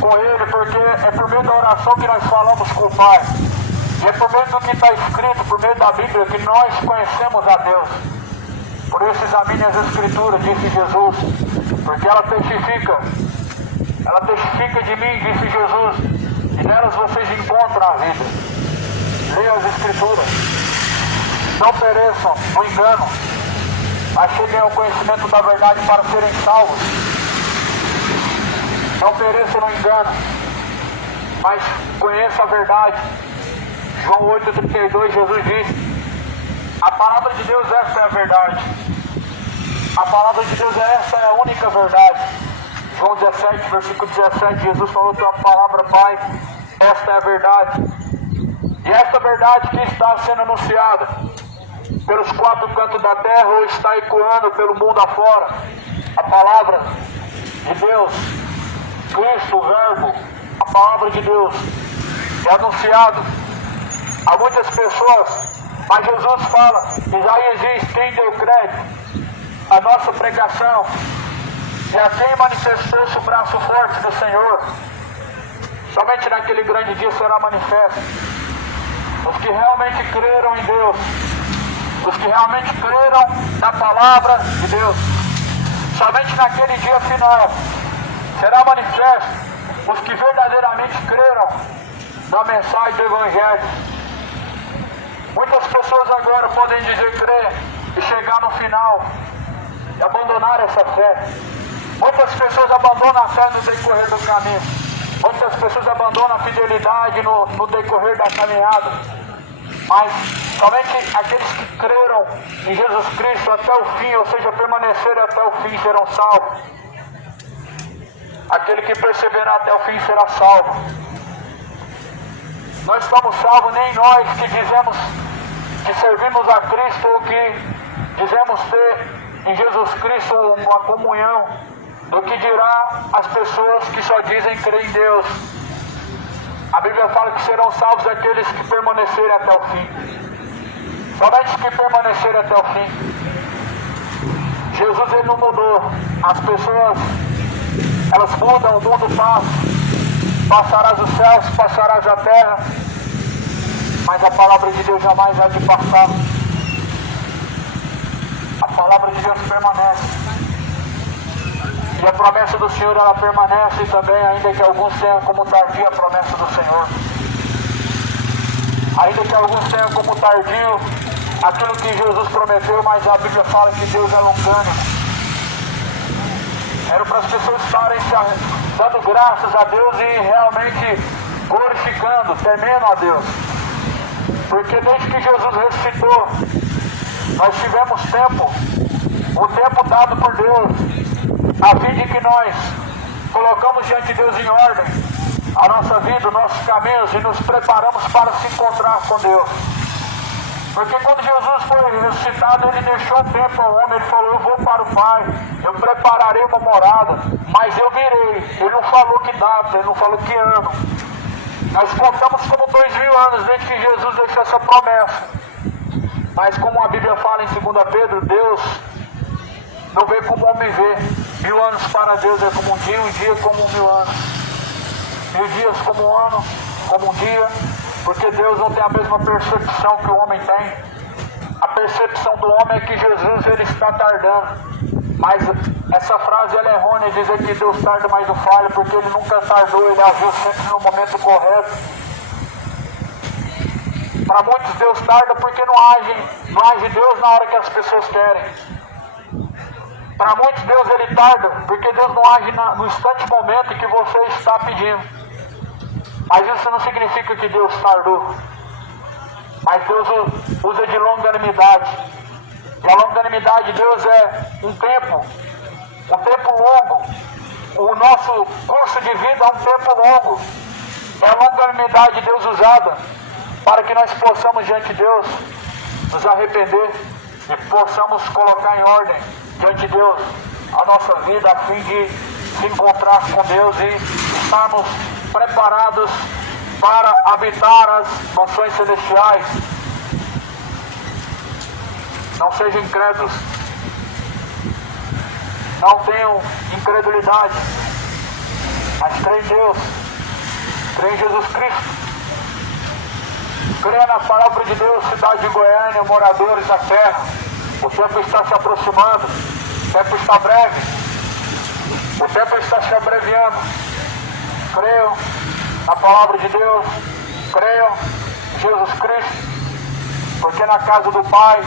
com Ele, porque é por meio da oração que nós falamos com o Pai. E é por meio do que está escrito, por meio da Bíblia, que nós conhecemos a Deus. Por isso examine as Escrituras, disse Jesus, porque ela testifica de mim, disse Jesus, e nelas vocês encontram a vida. Leiam as Escrituras, não pereçam no engano, mas cheguem ao conhecimento da verdade para serem salvos. Não pereçam no engano, mas conheça a verdade. João 8,32, Jesus diz: a palavra de Deus, esta é a verdade. A palavra de Deus, esta é a única verdade. João 17, versículo 17, Jesus falou que a palavra, Pai, esta é a verdade. E esta verdade que está sendo anunciada pelos quatro cantos da terra ou está ecoando pelo mundo afora. A palavra de Deus, Cristo, o Verbo, a palavra de Deus é anunciado a muitas pessoas, mas Jesus fala, Isaías diz: quem deu crédito à nossa pregação e a quem manifestou-se o braço forte do Senhor, somente naquele grande dia será manifesto. Os que realmente creram em Deus, os que realmente creram na palavra de Deus, somente naquele dia final será manifesto os que verdadeiramente creram na mensagem do Evangelho. Muitas pessoas agora podem dizer crer e chegar no final e abandonar essa fé. Muitas pessoas abandonam a fé no decorrer do caminho. Muitas pessoas abandonam a fidelidade no decorrer da caminhada. Mas somente aqueles que creram em Jesus Cristo até o fim, ou seja, permanecerem até o fim, serão salvos. Aquele que perseverar até o fim será salvo. Não estamos salvos nem nós que dizemos que servimos a Cristo ou que dizemos ter em Jesus Cristo uma comunhão, do que dirá as pessoas que só dizem crer em Deus. A Bíblia fala que serão salvos aqueles que permanecerem até o fim. Somente os que permanecerem até o fim. Jesus, ele não mudou. As pessoas, elas mudam, o mundo passa. Passarás os céus, passarás a terra, mas a palavra de Deus jamais há de passar. A palavra de Deus permanece. E a promessa do Senhor, ela permanece também, ainda que alguns tenham como tardio a promessa do Senhor. Ainda que alguns tenham como tardio aquilo que Jesus prometeu, mas a Bíblia fala que Deus é longânimo. Era para as pessoas estarem dando graças a Deus e realmente glorificando, temendo a Deus. Porque desde que Jesus ressuscitou, nós tivemos tempo, o tempo dado por Deus, a fim de que nós colocamos diante de Deus em ordem a nossa vida, os nossos caminhos e nos preparamos para se encontrar com Deus. Porque quando Jesus foi ressuscitado, ele deixou um tempo ao homem, ele falou, eu vou para o Pai, eu prepararei uma morada, mas eu virei. Ele não falou que data, ele não falou que ano. Nós contamos como 2000 anos desde que Jesus deixou essa promessa. Mas como a Bíblia fala em 2 Pedro, Deus não vê como o homem vê. 1000 anos para Deus é como um dia como 1000 anos. 1000 dias como um ano, como um dia, porque Deus não tem a mesma percepção que o homem tem. A percepção do homem é que Jesus ele está tardando. Mas essa frase ela é errônea, dizer que Deus tarda, mas não falha, porque ele nunca tardou, ele agiu sempre no momento correto. Para muitos Deus tarda porque não age Deus na hora que as pessoas querem. Para muitos Deus ele tarda porque Deus não age no instante momento que você está pedindo. Mas isso não significa que Deus tardou. Mas Deus usa de longanimidade. E a longanimidade de Deus é um tempo longo. O nosso curso de vida é um tempo longo. É a longanimidade de Deus usada para que nós possamos diante de Deus nos arrepender e possamos colocar em ordem diante de Deus a nossa vida a fim de se encontrar com Deus e estarmos preparados para habitar as mansões celestiais. Não sejam incrédulos. Não tenham incredulidade. Mas creia em Deus. Creia em Jesus Cristo. Creia na palavra de Deus, cidade de Goiânia, moradores da terra. O tempo está se aproximando. O tempo está breve. O tempo está se abreviando. Creiam na palavra de Deus. Creiam em Jesus Cristo. Porque na casa do Pai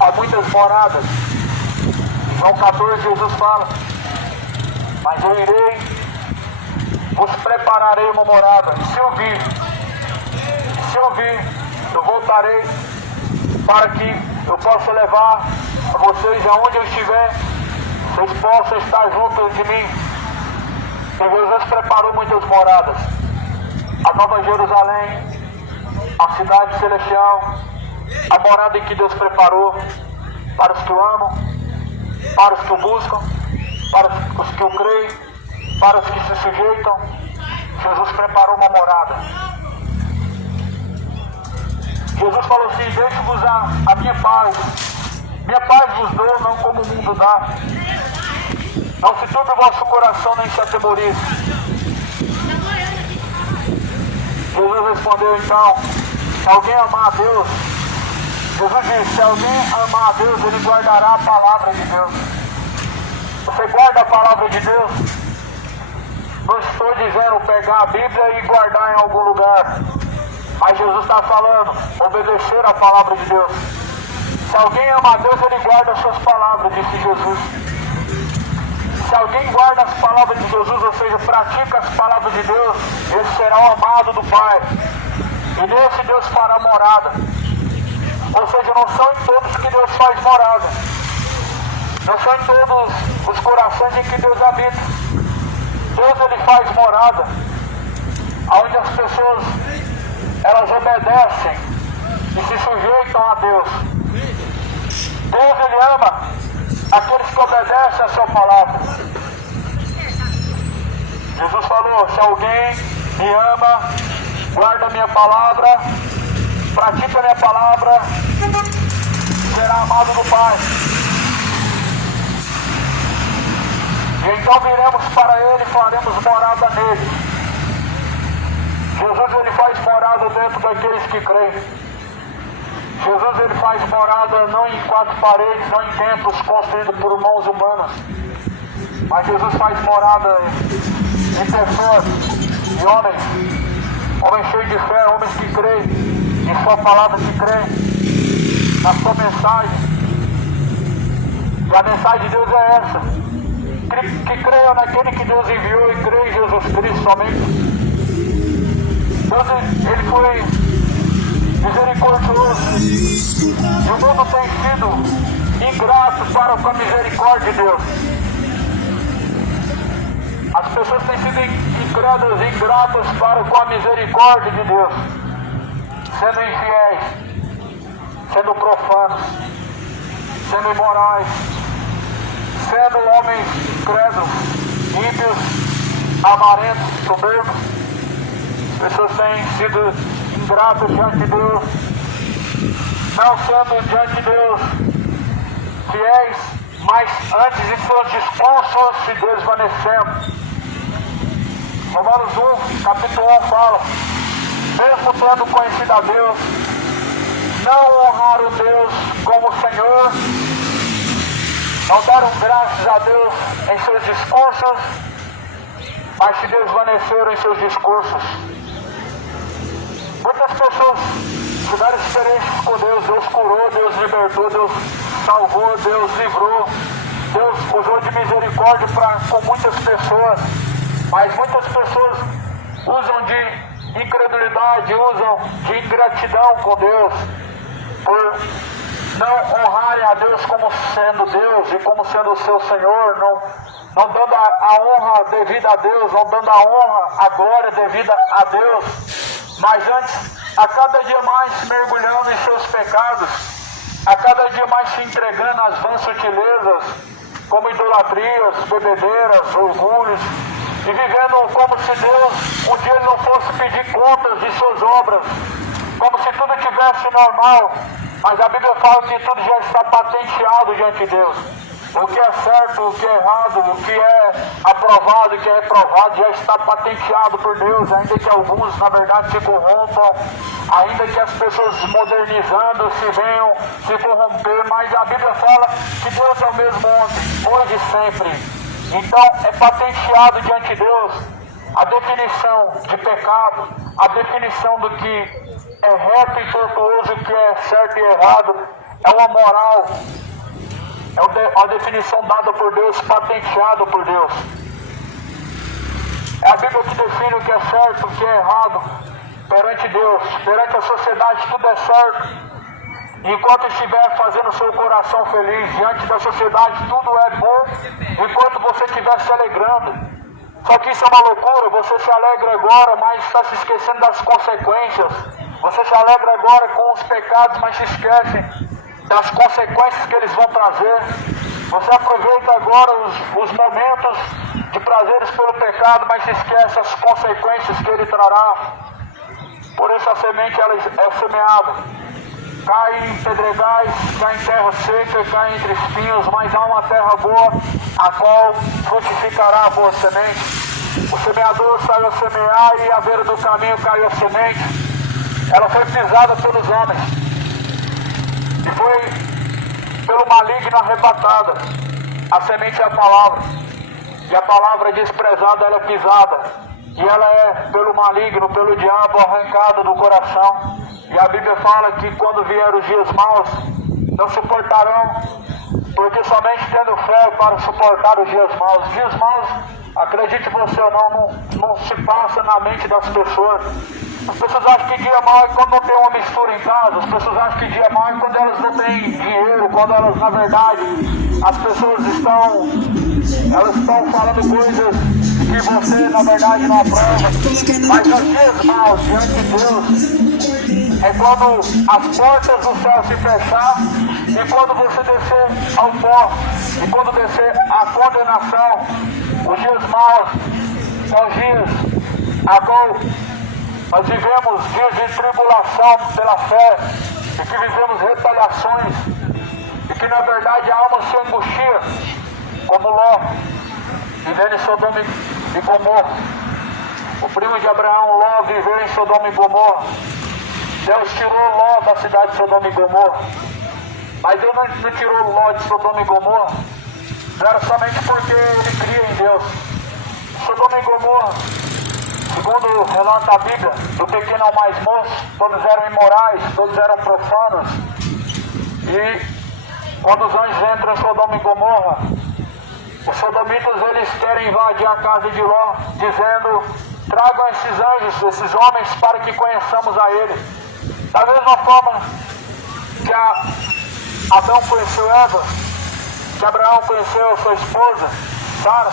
há muitas moradas. João 14, Jesus fala, mas eu irei, vos prepararei uma morada. Se eu vir, eu voltarei para que eu possa levar a vocês aonde eu estiver, vocês possam estar juntos de mim. E Jesus preparou muitas moradas. A Nova Jerusalém, a cidade celestial, a morada em que Deus preparou para os que o amam, para os que o buscam, para os que o creem, para os que se sujeitam. Jesus preparou uma morada. Jesus falou assim, deixe-vos a minha paz vos dou, não como o mundo dá. Não se turbe o vosso coração, nem se atemorize. Jesus respondeu então, se alguém amar a Deus, Jesus disse, se alguém amar a Deus, ele guardará a palavra de Deus. Você guarda a palavra de Deus? Não estou dizendo pegar a Bíblia e guardar em algum lugar. Mas Jesus está falando, obedecer a palavra de Deus. Se alguém ama a Deus, ele guarda as suas palavras, disse Jesus. Se alguém guarda as palavras de Jesus, ou seja, pratica as palavras de Deus, ele será o amado do Pai. E nesse Deus fará morada. Ou seja, não são em todos que Deus faz morada. Não são em todos os corações em que Deus habita. Deus ele faz morada onde as pessoas elas obedecem e se sujeitam a Deus. Deus ele ama aqueles que obedecem a sua palavra. Jesus falou, se alguém me ama, guarda a minha palavra, pratica a minha palavra, será amado do Pai. E então viremos para Ele e faremos morada nele. Jesus ele faz morada dentro daqueles que creem. Jesus ele faz morada não em quatro paredes, não em templos construídos por mãos humanas. Mas Jesus faz morada em pessoas, em homens cheios de fé, homens que creem em sua palavra, que creem na sua mensagem. E a mensagem de Deus é essa, que creiam naquele que Deus enviou e creem em Jesus Cristo somente. Deus ele foi misericordioso. E o mundo tem sido ingrato para com a misericórdia de Deus. As pessoas têm sido incrédulas e ingratas para com a misericórdia de Deus, sendo infiéis. sendo profanos, sendo imorais, sendo homens crédulos, ímpios, avarentos, soberbos. Pessoas têm sido ingratas diante de Deus, não sendo diante de Deus fiéis, mas antes em seus discursos se desvanecendo. Romanos 1, capítulo 1 fala: mesmo tendo conhecido a Deus, não honraram Deus como Senhor, não deram graças a Deus em seus discursos, mas se desvaneceram em seus discursos. Muitas pessoas tiveram experiências com Deus. Deus curou, Deus libertou, Deus salvou, Deus livrou, Deus usou de misericórdia com muitas pessoas, mas muitas pessoas usam de incredulidade, usam de ingratidão com Deus, por não honrarem a Deus como sendo Deus e como sendo o seu Senhor, não dando a honra devida a Deus, não dando a honra, a glória devida a Deus, mas antes, a cada dia mais mergulhando em seus pecados, a cada dia mais se entregando às vãs sutilezas, como idolatrias, bebedeiras, orgulhos, e vivendo como se Deus um dia ele não fosse pedir contas de suas obras, como se tudo estivesse normal, mas a Bíblia fala que tudo já está patenteado diante de Deus. O que é certo, o que é errado, o que é aprovado, o que é reprovado já está patenteado por Deus, ainda que alguns na verdade se corrompam, ainda que as pessoas modernizando se venham se corromper, mas a Bíblia fala que Deus é o mesmo ontem, hoje e sempre. Então é patenteado diante de Deus a definição de pecado, a definição do que é reto e tortuoso, o que é certo e errado, é uma moral. É a definição dada por Deus, patenteada por Deus. É a Bíblia que define o que é certo, o que é errado perante Deus, perante a sociedade tudo é certo. E enquanto estiver fazendo o seu coração feliz, diante da sociedade tudo é bom, enquanto você estiver se alegrando. Só que isso é uma loucura, você se alegra agora, mas está se esquecendo das consequências. Você se alegra agora com os pecados, mas se esquece das consequências que eles vão trazer. Você aproveita agora os momentos de prazeres pelo pecado, mas se esquece das consequências que ele trará. Por isso a semente ela é semeada. Cai em pedregais, cai em terra seca, cai entre espinhos, mas há uma terra boa, a qual frutificará a boa semente. O semeador saiu a semear e à beira do caminho caiu a semente. Ela foi pisada pelos homens e foi pelo maligno arrebatada. A semente é a palavra, e a palavra desprezada ela é pisada, e ela é pelo maligno, pelo diabo arrancada do coração. E a Bíblia fala que quando vier os dias maus, não suportarão, porque somente tendo fé para suportar os dias maus. Os dias maus, acredite você ou não se passa na mente das pessoas. As pessoas acham que dia mau é quando não tem uma mistura em casa. As pessoas acham que dia mau é quando elas não têm dinheiro, quando elas, na verdade, as pessoas estão falando coisas que você, na verdade, não aprova. Mas os dias maus diante de Deus é quando as portas do céu se fechar e quando você descer ao pó, e quando descer a condenação. Os dias maus são dias a qual nós vivemos dias de tribulação pela fé, e que vivemos retaliações, e que na verdade a alma se angustia, como Ló, vivendo em Sodoma e Gomorra. O primo de Abraão, Ló, viveu em Sodoma e Gomorra. Deus tirou Ló da cidade de Sodoma e Gomorra, mas Deus não tirou Ló de Sodoma e Gomorra, não era somente porque ele cria em Deus. Sodoma e Gomorra, segundo relata a Bíblia, do pequeno ao mais moço, todos eram imorais, todos eram profanos. E quando os anjos entram em Sodoma e Gomorra, os sodomitas eles querem invadir a casa de Ló, dizendo: tragam esses anjos, esses homens, para que conheçamos a ele. Da mesma forma que Adão conheceu Eva, que Abraão conheceu sua esposa, Sara,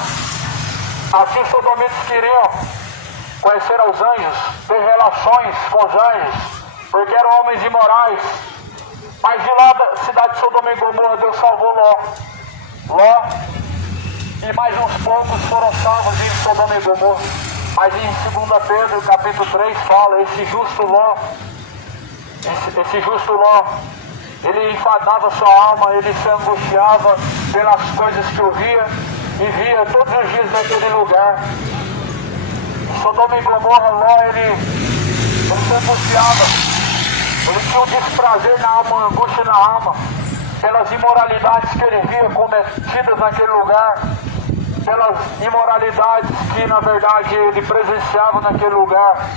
assim os sodomitas queriam conhecer aos anjos, ter relações com os anjos, porque eram homens imorais, Mas de lá da cidade de Sodoma e Gomorra, Deus salvou Ló. Ló e mais uns poucos foram salvos em Sodoma e Gomorra. Mas em 2 Pedro, capítulo 3, fala, esse justo Ló, ele enfadava sua alma, ele se angustiava pelas coisas que ouvia e via todos os dias naquele lugar. Sodoma e Gomorra, Ló, ele se angustiava, ele tinha um desprazer na alma, uma angústia na alma, pelas imoralidades que ele via cometidas naquele lugar, pelas imoralidades que na verdade ele presenciava naquele lugar.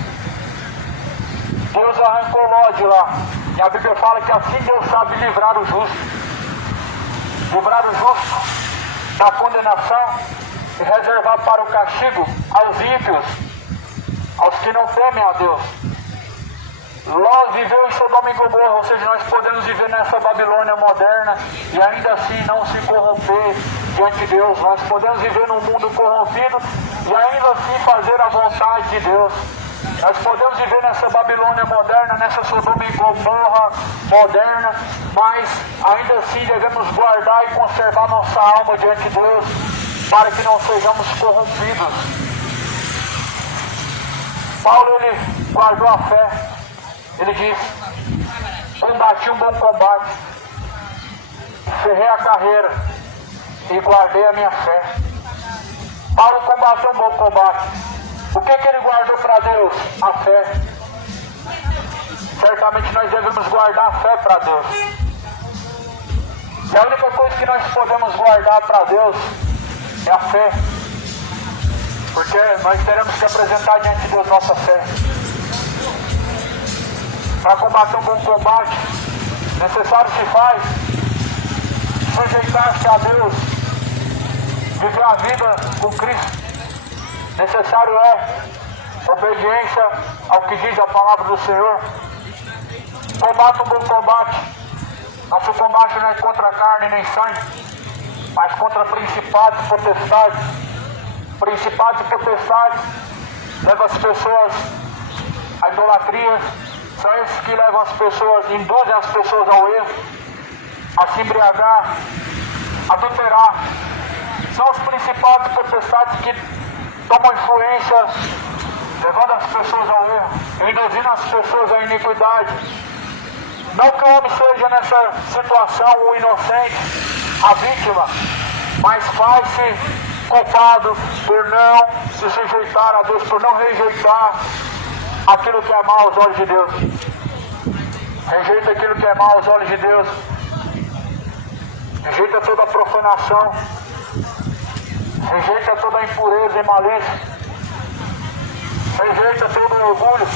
Deus arrancou Ló de lá. E a Bíblia fala que assim Deus sabe livrar o justo da condenação e reservar para o castigo aos ímpios, aos que não temem a Deus. Ló viveu em Sodoma e Gomorra, ou seja, nós podemos viver nessa Babilônia moderna e ainda assim não se corromper diante de Deus. Nós podemos viver num mundo corrompido e ainda assim fazer a vontade de Deus. Nós podemos viver nessa Babilônia moderna, nessa Sodoma e Gomorra moderna, mas ainda assim devemos guardar e conservar nossa alma diante de Deus, para que não sejamos corrompidos. Paulo, ele guardou a fé. Ele diz: combati um bom combate, encerrei a carreira e guardei a minha fé. Paulo combateu um bom combate. O que ele guardou para Deus? A fé. Certamente nós devemos guardar a fé para Deus. E a única coisa que nós podemos guardar para Deus é a fé. Porque nós teremos que apresentar diante de Deus nossa fé. Para combater um bom combate, necessário se faz sujeitar-se a Deus, viver a vida com Cristo. Necessário é obediência ao que diz a palavra do Senhor. Combate um bom combate. Nosso combate não é contra a carne nem sangue, mas contra principados e potestades. Principados e potestades levam as pessoas à idolatria. São esses que levam as pessoas, induzem as pessoas ao erro, a se embriagar, a adulterar. São os principados e potestades que tomam influência, levando as pessoas ao erro, induzindo as pessoas à iniquidade. Não que o homem seja nessa situação o inocente, a vítima, mas faz-se culpado por não se sujeitar a Deus, por não rejeitar aquilo que é mal aos olhos de Deus. Rejeita aquilo que é mal aos olhos de Deus. Rejeita toda a profanação. Rejeita toda a impureza e malícia. Rejeita todo o orgulho.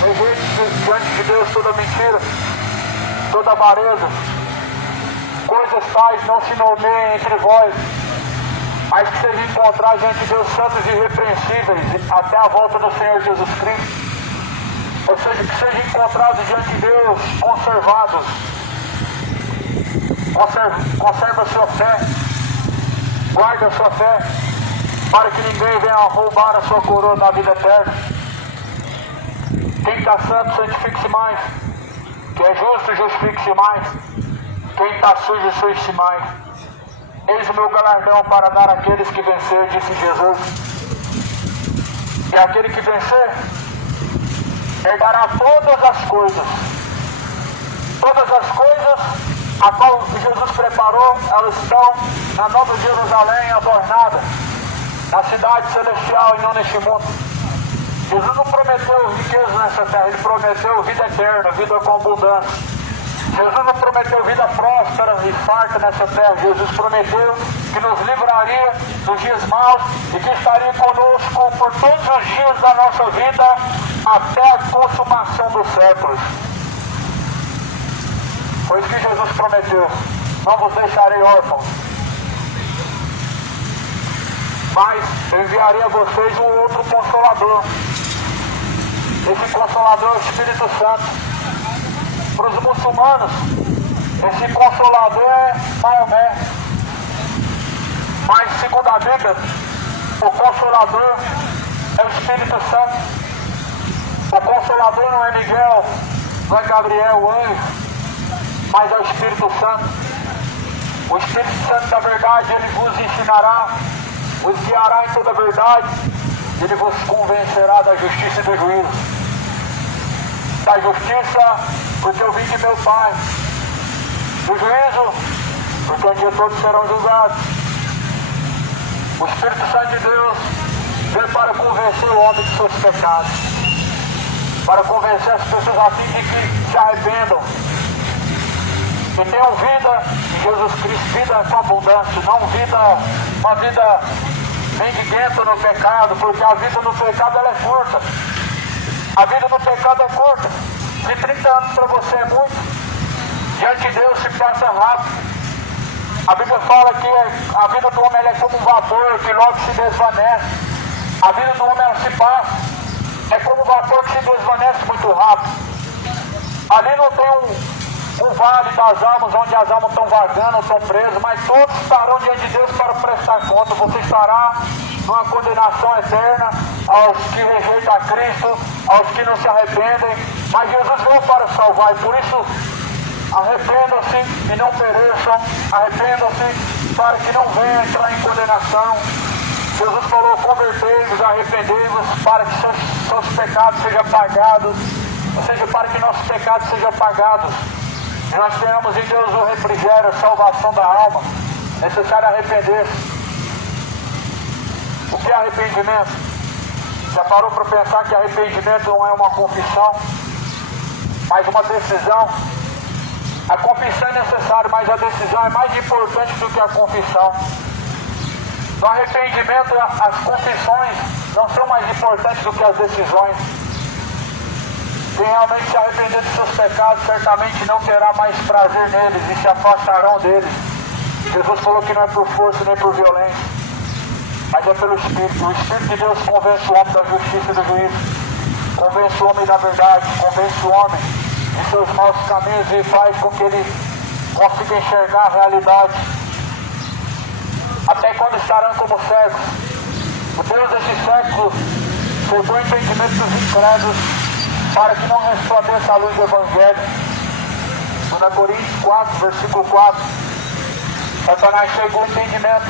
Rejeita diante de Deus toda mentira, toda avareza. Coisas tais não se nomeiem entre vós, mas que sejam encontrados diante de Deus santos e irrepreensíveis até a volta do Senhor Jesus Cristo. Ou seja, que sejam encontrados diante de Deus conservados. Conserva a sua fé. Guarde a sua fé, para que ninguém venha roubar a sua coroa da vida eterna. Quem está santo, santifique-se mais. Quem é justo, justifique-se mais. Quem está sujo, suje-se mais. Eis o meu galardão para dar àqueles que vencer, disse Jesus. E aquele que vencer herdará todas as coisas. Todas as coisas a qual Jesus preparou, elas estão na Nova Jerusalém adornada, na cidade celestial e não neste mundo. Jesus não prometeu riqueza nessa terra, ele prometeu vida eterna, vida com abundância. Jesus não prometeu vida próspera e farta nessa terra. Jesus prometeu que nos livraria dos dias maus e que estaria conosco por todos os dias da nossa vida até a consumação dos séculos. Foi isso que Jesus prometeu: não vos deixarei órfãos, mas eu enviarei a vocês um outro Consolador. Esse Consolador é o Espírito Santo. Para os muçulmanos, esse Consolador é Maomé. Mas, segundo a Bíblia, o Consolador é o Espírito Santo. O Consolador não é Miguel, não é Gabriel, o anjo, mas é o Espírito Santo. O Espírito Santo da verdade, ele vos ensinará, vos guiará em toda a verdade, ele vos convencerá da justiça e do juízo. Da justiça, porque eu vim de meu Pai. Do juízo, porque um dia todos serão julgados. O Espírito Santo de Deus veio para convencer o homem de seus pecados, para convencer as pessoas a fim de que se arrependam e tenham vida em Jesus Cristo, vida com abundância, não uma vida mendiguenta no pecado, porque a vida no pecado ela é curta. A vida no pecado é curta. Se 30 anos para você é muito, diante de Deus se passa rápido. A Bíblia fala que a vida do homem ela é como um vapor que logo se desvanece. A vida do homem ela se passa. É como um vapor que se desvanece muito rápido. Ali não tem um vale das almas, onde as almas estão vagando, estão presas, mas todos estarão diante de Deus para prestar conta. Você estará numa condenação eterna aos que rejeitam a Cristo, aos que não se arrependem, mas Jesus veio para salvar, e por isso arrependam-se e não pereçam, arrependam-se para que não venham entrar em condenação. Jesus falou: convertei-vos, arrependei-vos para que seus pecados sejam apagados, ou seja, para que nossos pecados sejam apagados. E nós tenhamos em Deus o refrigério, a salvação da alma. Necessário arrepender-se. O que é arrependimento? Já parou para pensar que arrependimento não é uma confissão, mas uma decisão? A confissão é necessária, mas a decisão é mais importante do que a confissão. No arrependimento, as confissões não são mais importantes do que as decisões. Quem realmente se arrepender de seus pecados, certamente não terá mais prazer neles e se afastarão deles. Jesus falou que não é por força nem por violência, mas é pelo Espírito. O Espírito de Deus convence o homem da justiça e do juízo, convence o homem da verdade, convence o homem de seus maus caminhos e faz com que ele consiga enxergar a realidade. Até quando estarão como cegos. O Deus desse século cegou o entendimento dos incrédulos para que não resplandeça a luz do Evangelho. 2 Coríntios 4, versículo 4. Satanás cegou o entendimento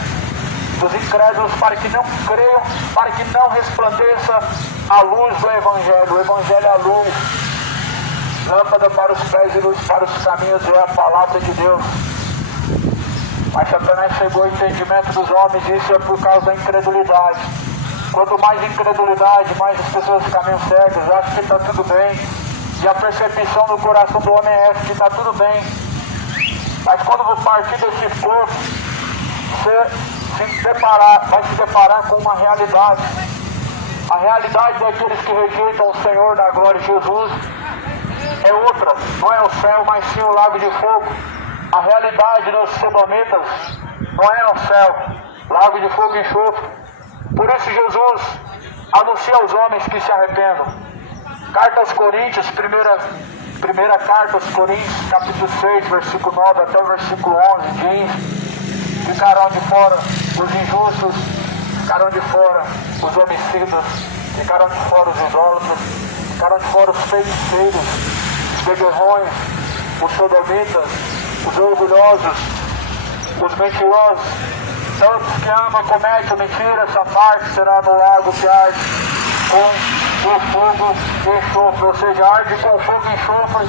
dos incrédulos para que não creiam, para que não resplandeça a luz do Evangelho. O Evangelho é a luz, lâmpada para os pés e luz para os caminhos, é a palavra de Deus. Mas Satanás cegou o entendimento dos homens, e isso é por causa da incredulidade. Quanto mais incredulidade, mais as pessoas caminham cegas, acham que está tudo bem. E a percepção do coração do homem é essa, que está tudo bem. Mas quando partir desse fogo, você vai se deparar com uma realidade. A realidade daqueles que rejeitam o Senhor da glória, Jesus, é outra. Não é o céu, mas sim o lago de fogo. A realidade dos sodomitas não é o céu, lago de fogo e enxofre. Por isso Jesus anuncia aos homens que se arrependam. Carta aos Coríntios, primeira carta aos Coríntios, capítulo 6, versículo 9 até o versículo 11, diz: ficarão de fora os injustos, ficarão de fora os homicidas, ficarão de fora os idólatras, ficarão de fora os feiticeiros, os beberrões, os sodomitas, os orgulhosos, os mentirosos, tantos que amam, cometem mentira. Essa parte será no lago que arde com o fogo e enxofre, ou seja, arde com fogo e enxofre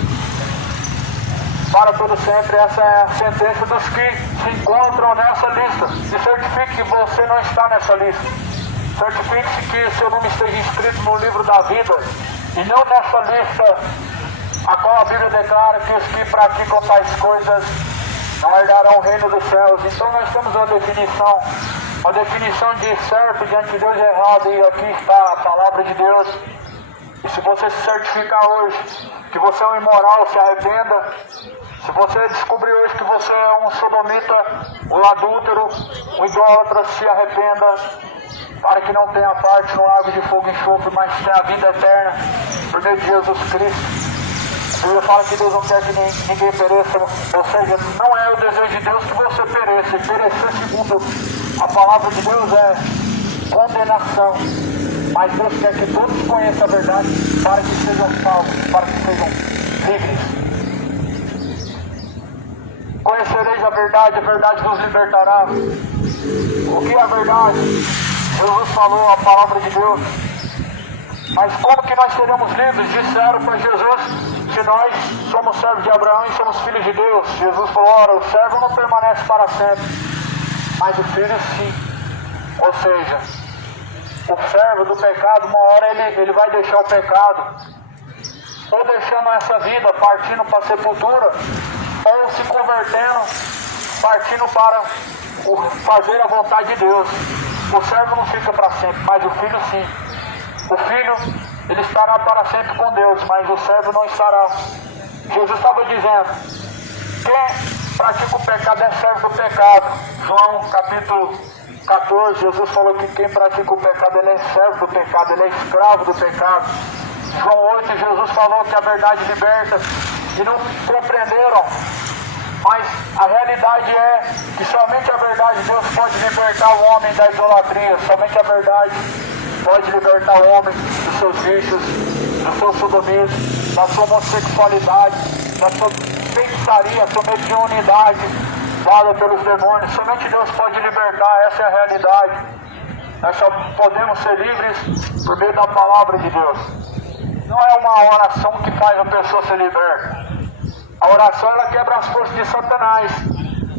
para todo sempre. Essa é a sentença dos que se encontram nessa lista. E certifique que você não está nessa lista. Certifique-se que seu nome esteja inscrito no livro da vida e não nessa lista a qual a Bíblia declara que os que praticam tais coisas não herdarão o reino dos céus. Então nós temos uma definição de certo diante de Deus e errado, e aqui está a palavra de Deus. E se você se certificar hoje que você é um imoral, se arrependa. Se você descobrir hoje que você é um sodomita, um adúltero, um idólatra, se arrependa, para que não tenha parte no lago de fogo e enxofre, mas tenha a vida eterna por meio de Jesus Cristo. A Bíblia fala que Deus não quer que ninguém pereça, ou seja, não é o desejo de Deus que você pereça. E perecer, segundo a palavra de Deus, é condenação. Mas Deus quer que todos conheçam a verdade para que sejam salvos, para que sejam livres. Conhecereis a verdade vos libertará. O que é a verdade? Jesus falou a palavra de Deus. Mas como que nós seremos livres? Disseram para Jesus que nós somos servos de Abraão e somos filhos de Deus. Jesus falou, ora, o servo não permanece para sempre, mas o filho sim. Ou seja, o servo do pecado, uma hora ele vai deixar o pecado, ou deixando essa vida, partindo para a sepultura, ou se convertendo, partindo para fazer a vontade de Deus. O servo não fica para sempre, mas o filho sim. O filho, ele estará para sempre com Deus, mas o servo não estará. Jesus estava dizendo, quem pratica o pecado é servo do pecado. João capítulo 14, Jesus falou que quem pratica o pecado, ele é servo do pecado, ele é escravo do pecado. João 8, Jesus falou que a verdade liberta e não compreenderam. Mas a realidade é que somente a verdade de Deus pode libertar o homem da idolatria. Somente a verdade pode libertar o homem dos seus vícios, do seu sodomismo, da sua homossexualidade, da sua feitiçaria, sua mediunidade dada pelos demônios. Somente Deus pode libertar, essa é a realidade. Nós só podemos ser livres por meio da palavra de Deus. Não é uma oração que faz a pessoa ser liberta. A oração, ela quebra as forças de Satanás,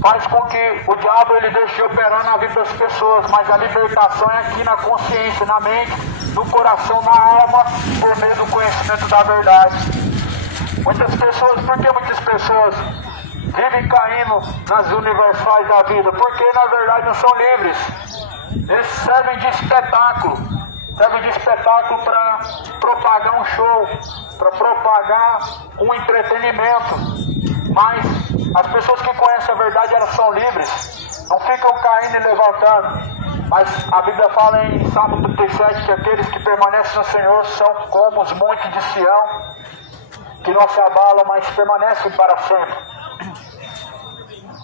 faz com que o diabo ele deixe de operar na vida das pessoas, mas a libertação é aqui na consciência, na mente, no coração, na alma, por meio do conhecimento da verdade. Muitas pessoas, por que muitas pessoas vivem caindo nas universais da vida? Porque na verdade não são livres. Eles servem de espetáculo. Serve de espetáculo para propagar um show, para propagar um entretenimento. Mas as pessoas que conhecem a verdade, elas são livres, não ficam caindo e levantando. Mas a Bíblia fala em Salmo 37 que aqueles que permanecem no Senhor são como os montes de Sião, que não se abalam, mas permanecem para sempre.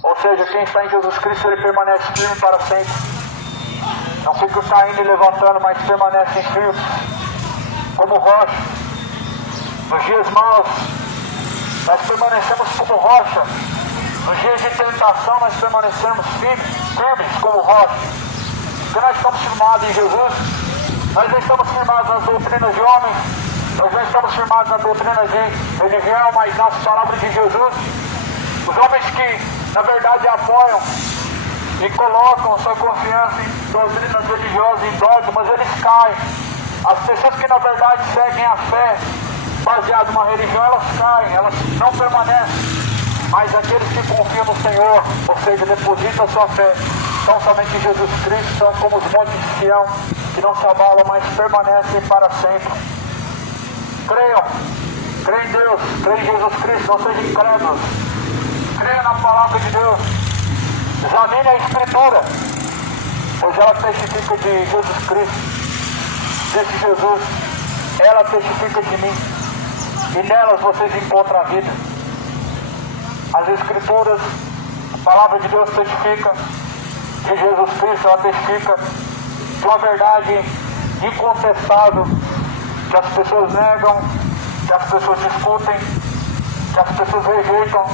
Ou seja, quem está em Jesus Cristo, ele permanece firme para sempre. Não fica caindo e levantando, mas permanecem firmes, como rocha. Nos dias maus, nós permanecemos como rocha. Nos dias de tentação, nós permanecemos firmes como rocha. Porque nós estamos firmados em Jesus. Nós não estamos firmados nas doutrinas de homens. Nós não estamos firmados nas doutrinas de religião, mas nas palavras de Jesus. Os homens que, na verdade, apoiam e colocam sua confiança em doutrinas religiosas, em dogmas, eles caem. As pessoas que na verdade seguem a fé baseada numa religião, elas caem, elas não permanecem. Mas aqueles que confiam no Senhor, ou seja, depositam sua fé, são somente em Jesus Cristo, são como os montes de Sião, que não se abalam, mas permanecem para sempre. Creiam, creiam em Deus, creiam em Jesus Cristo, não sejam incrédulos. Creiam na palavra de Deus. Examine a Escritura, pois ela testifica de Jesus Cristo, desse Jesus, ela testifica de mim, e nelas vocês encontram a vida. As Escrituras, a palavra de Deus testifica de Jesus Cristo, ela testifica de uma verdade incontestável, que as pessoas negam, que as pessoas discutem, que as pessoas rejeitam,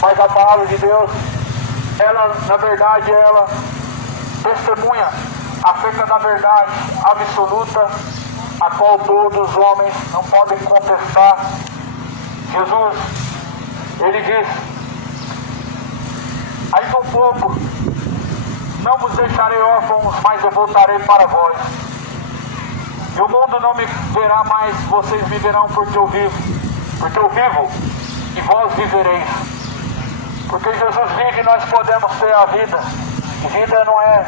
mas a palavra de Deus, ela, na verdade, ela testemunha acerca da verdade absoluta, a qual todos os homens não podem contestar. Jesus, ele diz, ainda um pouco, não vos deixarei órfãos, mas eu voltarei para vós. E o mundo não me verá mais, vocês me verão porque eu vivo. Porque eu vivo e vós vivereis. Porque Jesus vive e nós podemos ter a vida. E vida não é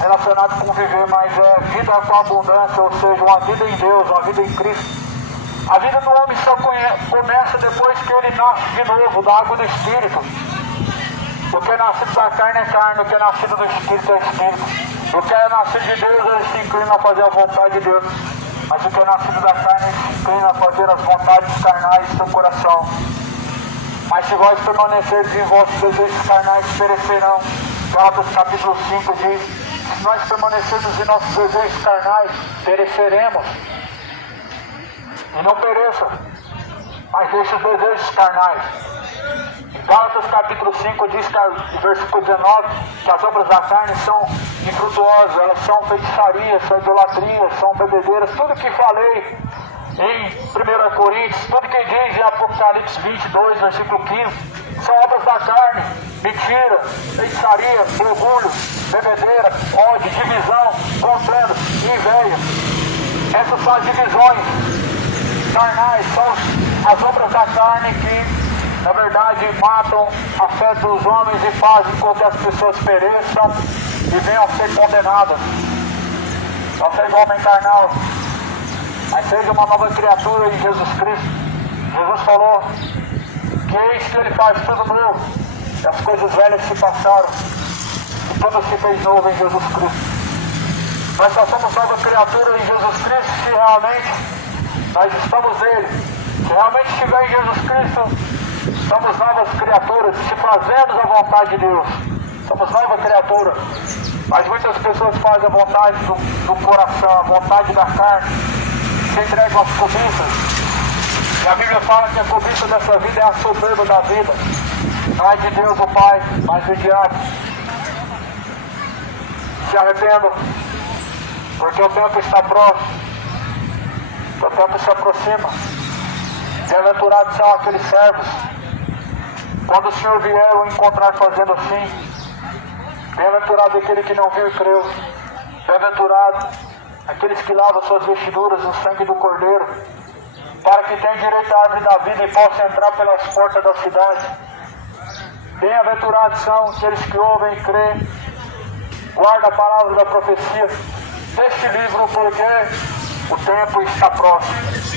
relacionada com viver, mas é vida com abundância, ou seja, uma vida em Deus, uma vida em Cristo. A vida do homem só começa depois que ele nasce de novo, da água do Espírito. O que é nascido da carne é carne, o que é nascido do Espírito é Espírito. O que é nascido de Deus, ele se inclina a fazer a vontade de Deus. Mas o que é nascido da carne, ele se inclina a fazer as vontades carnais do seu coração. Mas se vós permanecerdes em vossos desejos carnais, perecerão. Gálatas capítulo 5 diz, se nós permanecermos em nossos desejos carnais, pereceremos. E não pereça, mas mas deixa os desejos carnais. Em Gálatas capítulo 5 diz que, versículo 19, que as obras da carne são infrutuosas, elas são feitiçarias, são idolatrias, são bebedeiras, tudo que falei em 1 Coríntios, tudo que diz em Apocalipse 22, versículo 15, são obras da carne, mentira, feitiçaria, orgulho, bebedeira, ódio, divisão, contenda, inveja. Essas são as divisões carnais, são as obras da carne que, na verdade, matam a fé dos homens e fazem com que as pessoas pereçam e venham a ser condenadas. Não seja homem carnal, mas seja uma nova criatura em Jesus Cristo. Jesus falou que eis que Ele faz tudo novo, e as coisas velhas se passaram, e tudo se fez novo em Jesus Cristo. Nós só somos nova criatura em Jesus Cristo se realmente nós estamos nele. Se realmente estiver em Jesus Cristo, somos novas criaturas, se fazemos a vontade de Deus. Somos nova criatura. Mas muitas pessoas fazem a vontade do coração, a vontade da carne, se entregam às cobiças. E a Bíblia fala que a cobiça dessa vida é a soberba da vida. Não é de Deus o Pai, mas do diabo. Se arrependam, porque o tempo está próximo. O tempo se aproxima. Bem-aventurados são aqueles servos, quando o Senhor vier o encontrar fazendo assim. Bem-aventurado aquele que não viu e creu. Bem-aventurado aqueles que lavam suas vestiduras no sangue do Cordeiro, para que tenham direito à árvore da vida e possam entrar pelas portas da cidade. Bem-aventurados são aqueles que ouvem e creem, guardam a palavra da profecia deste livro, porque o tempo está próximo.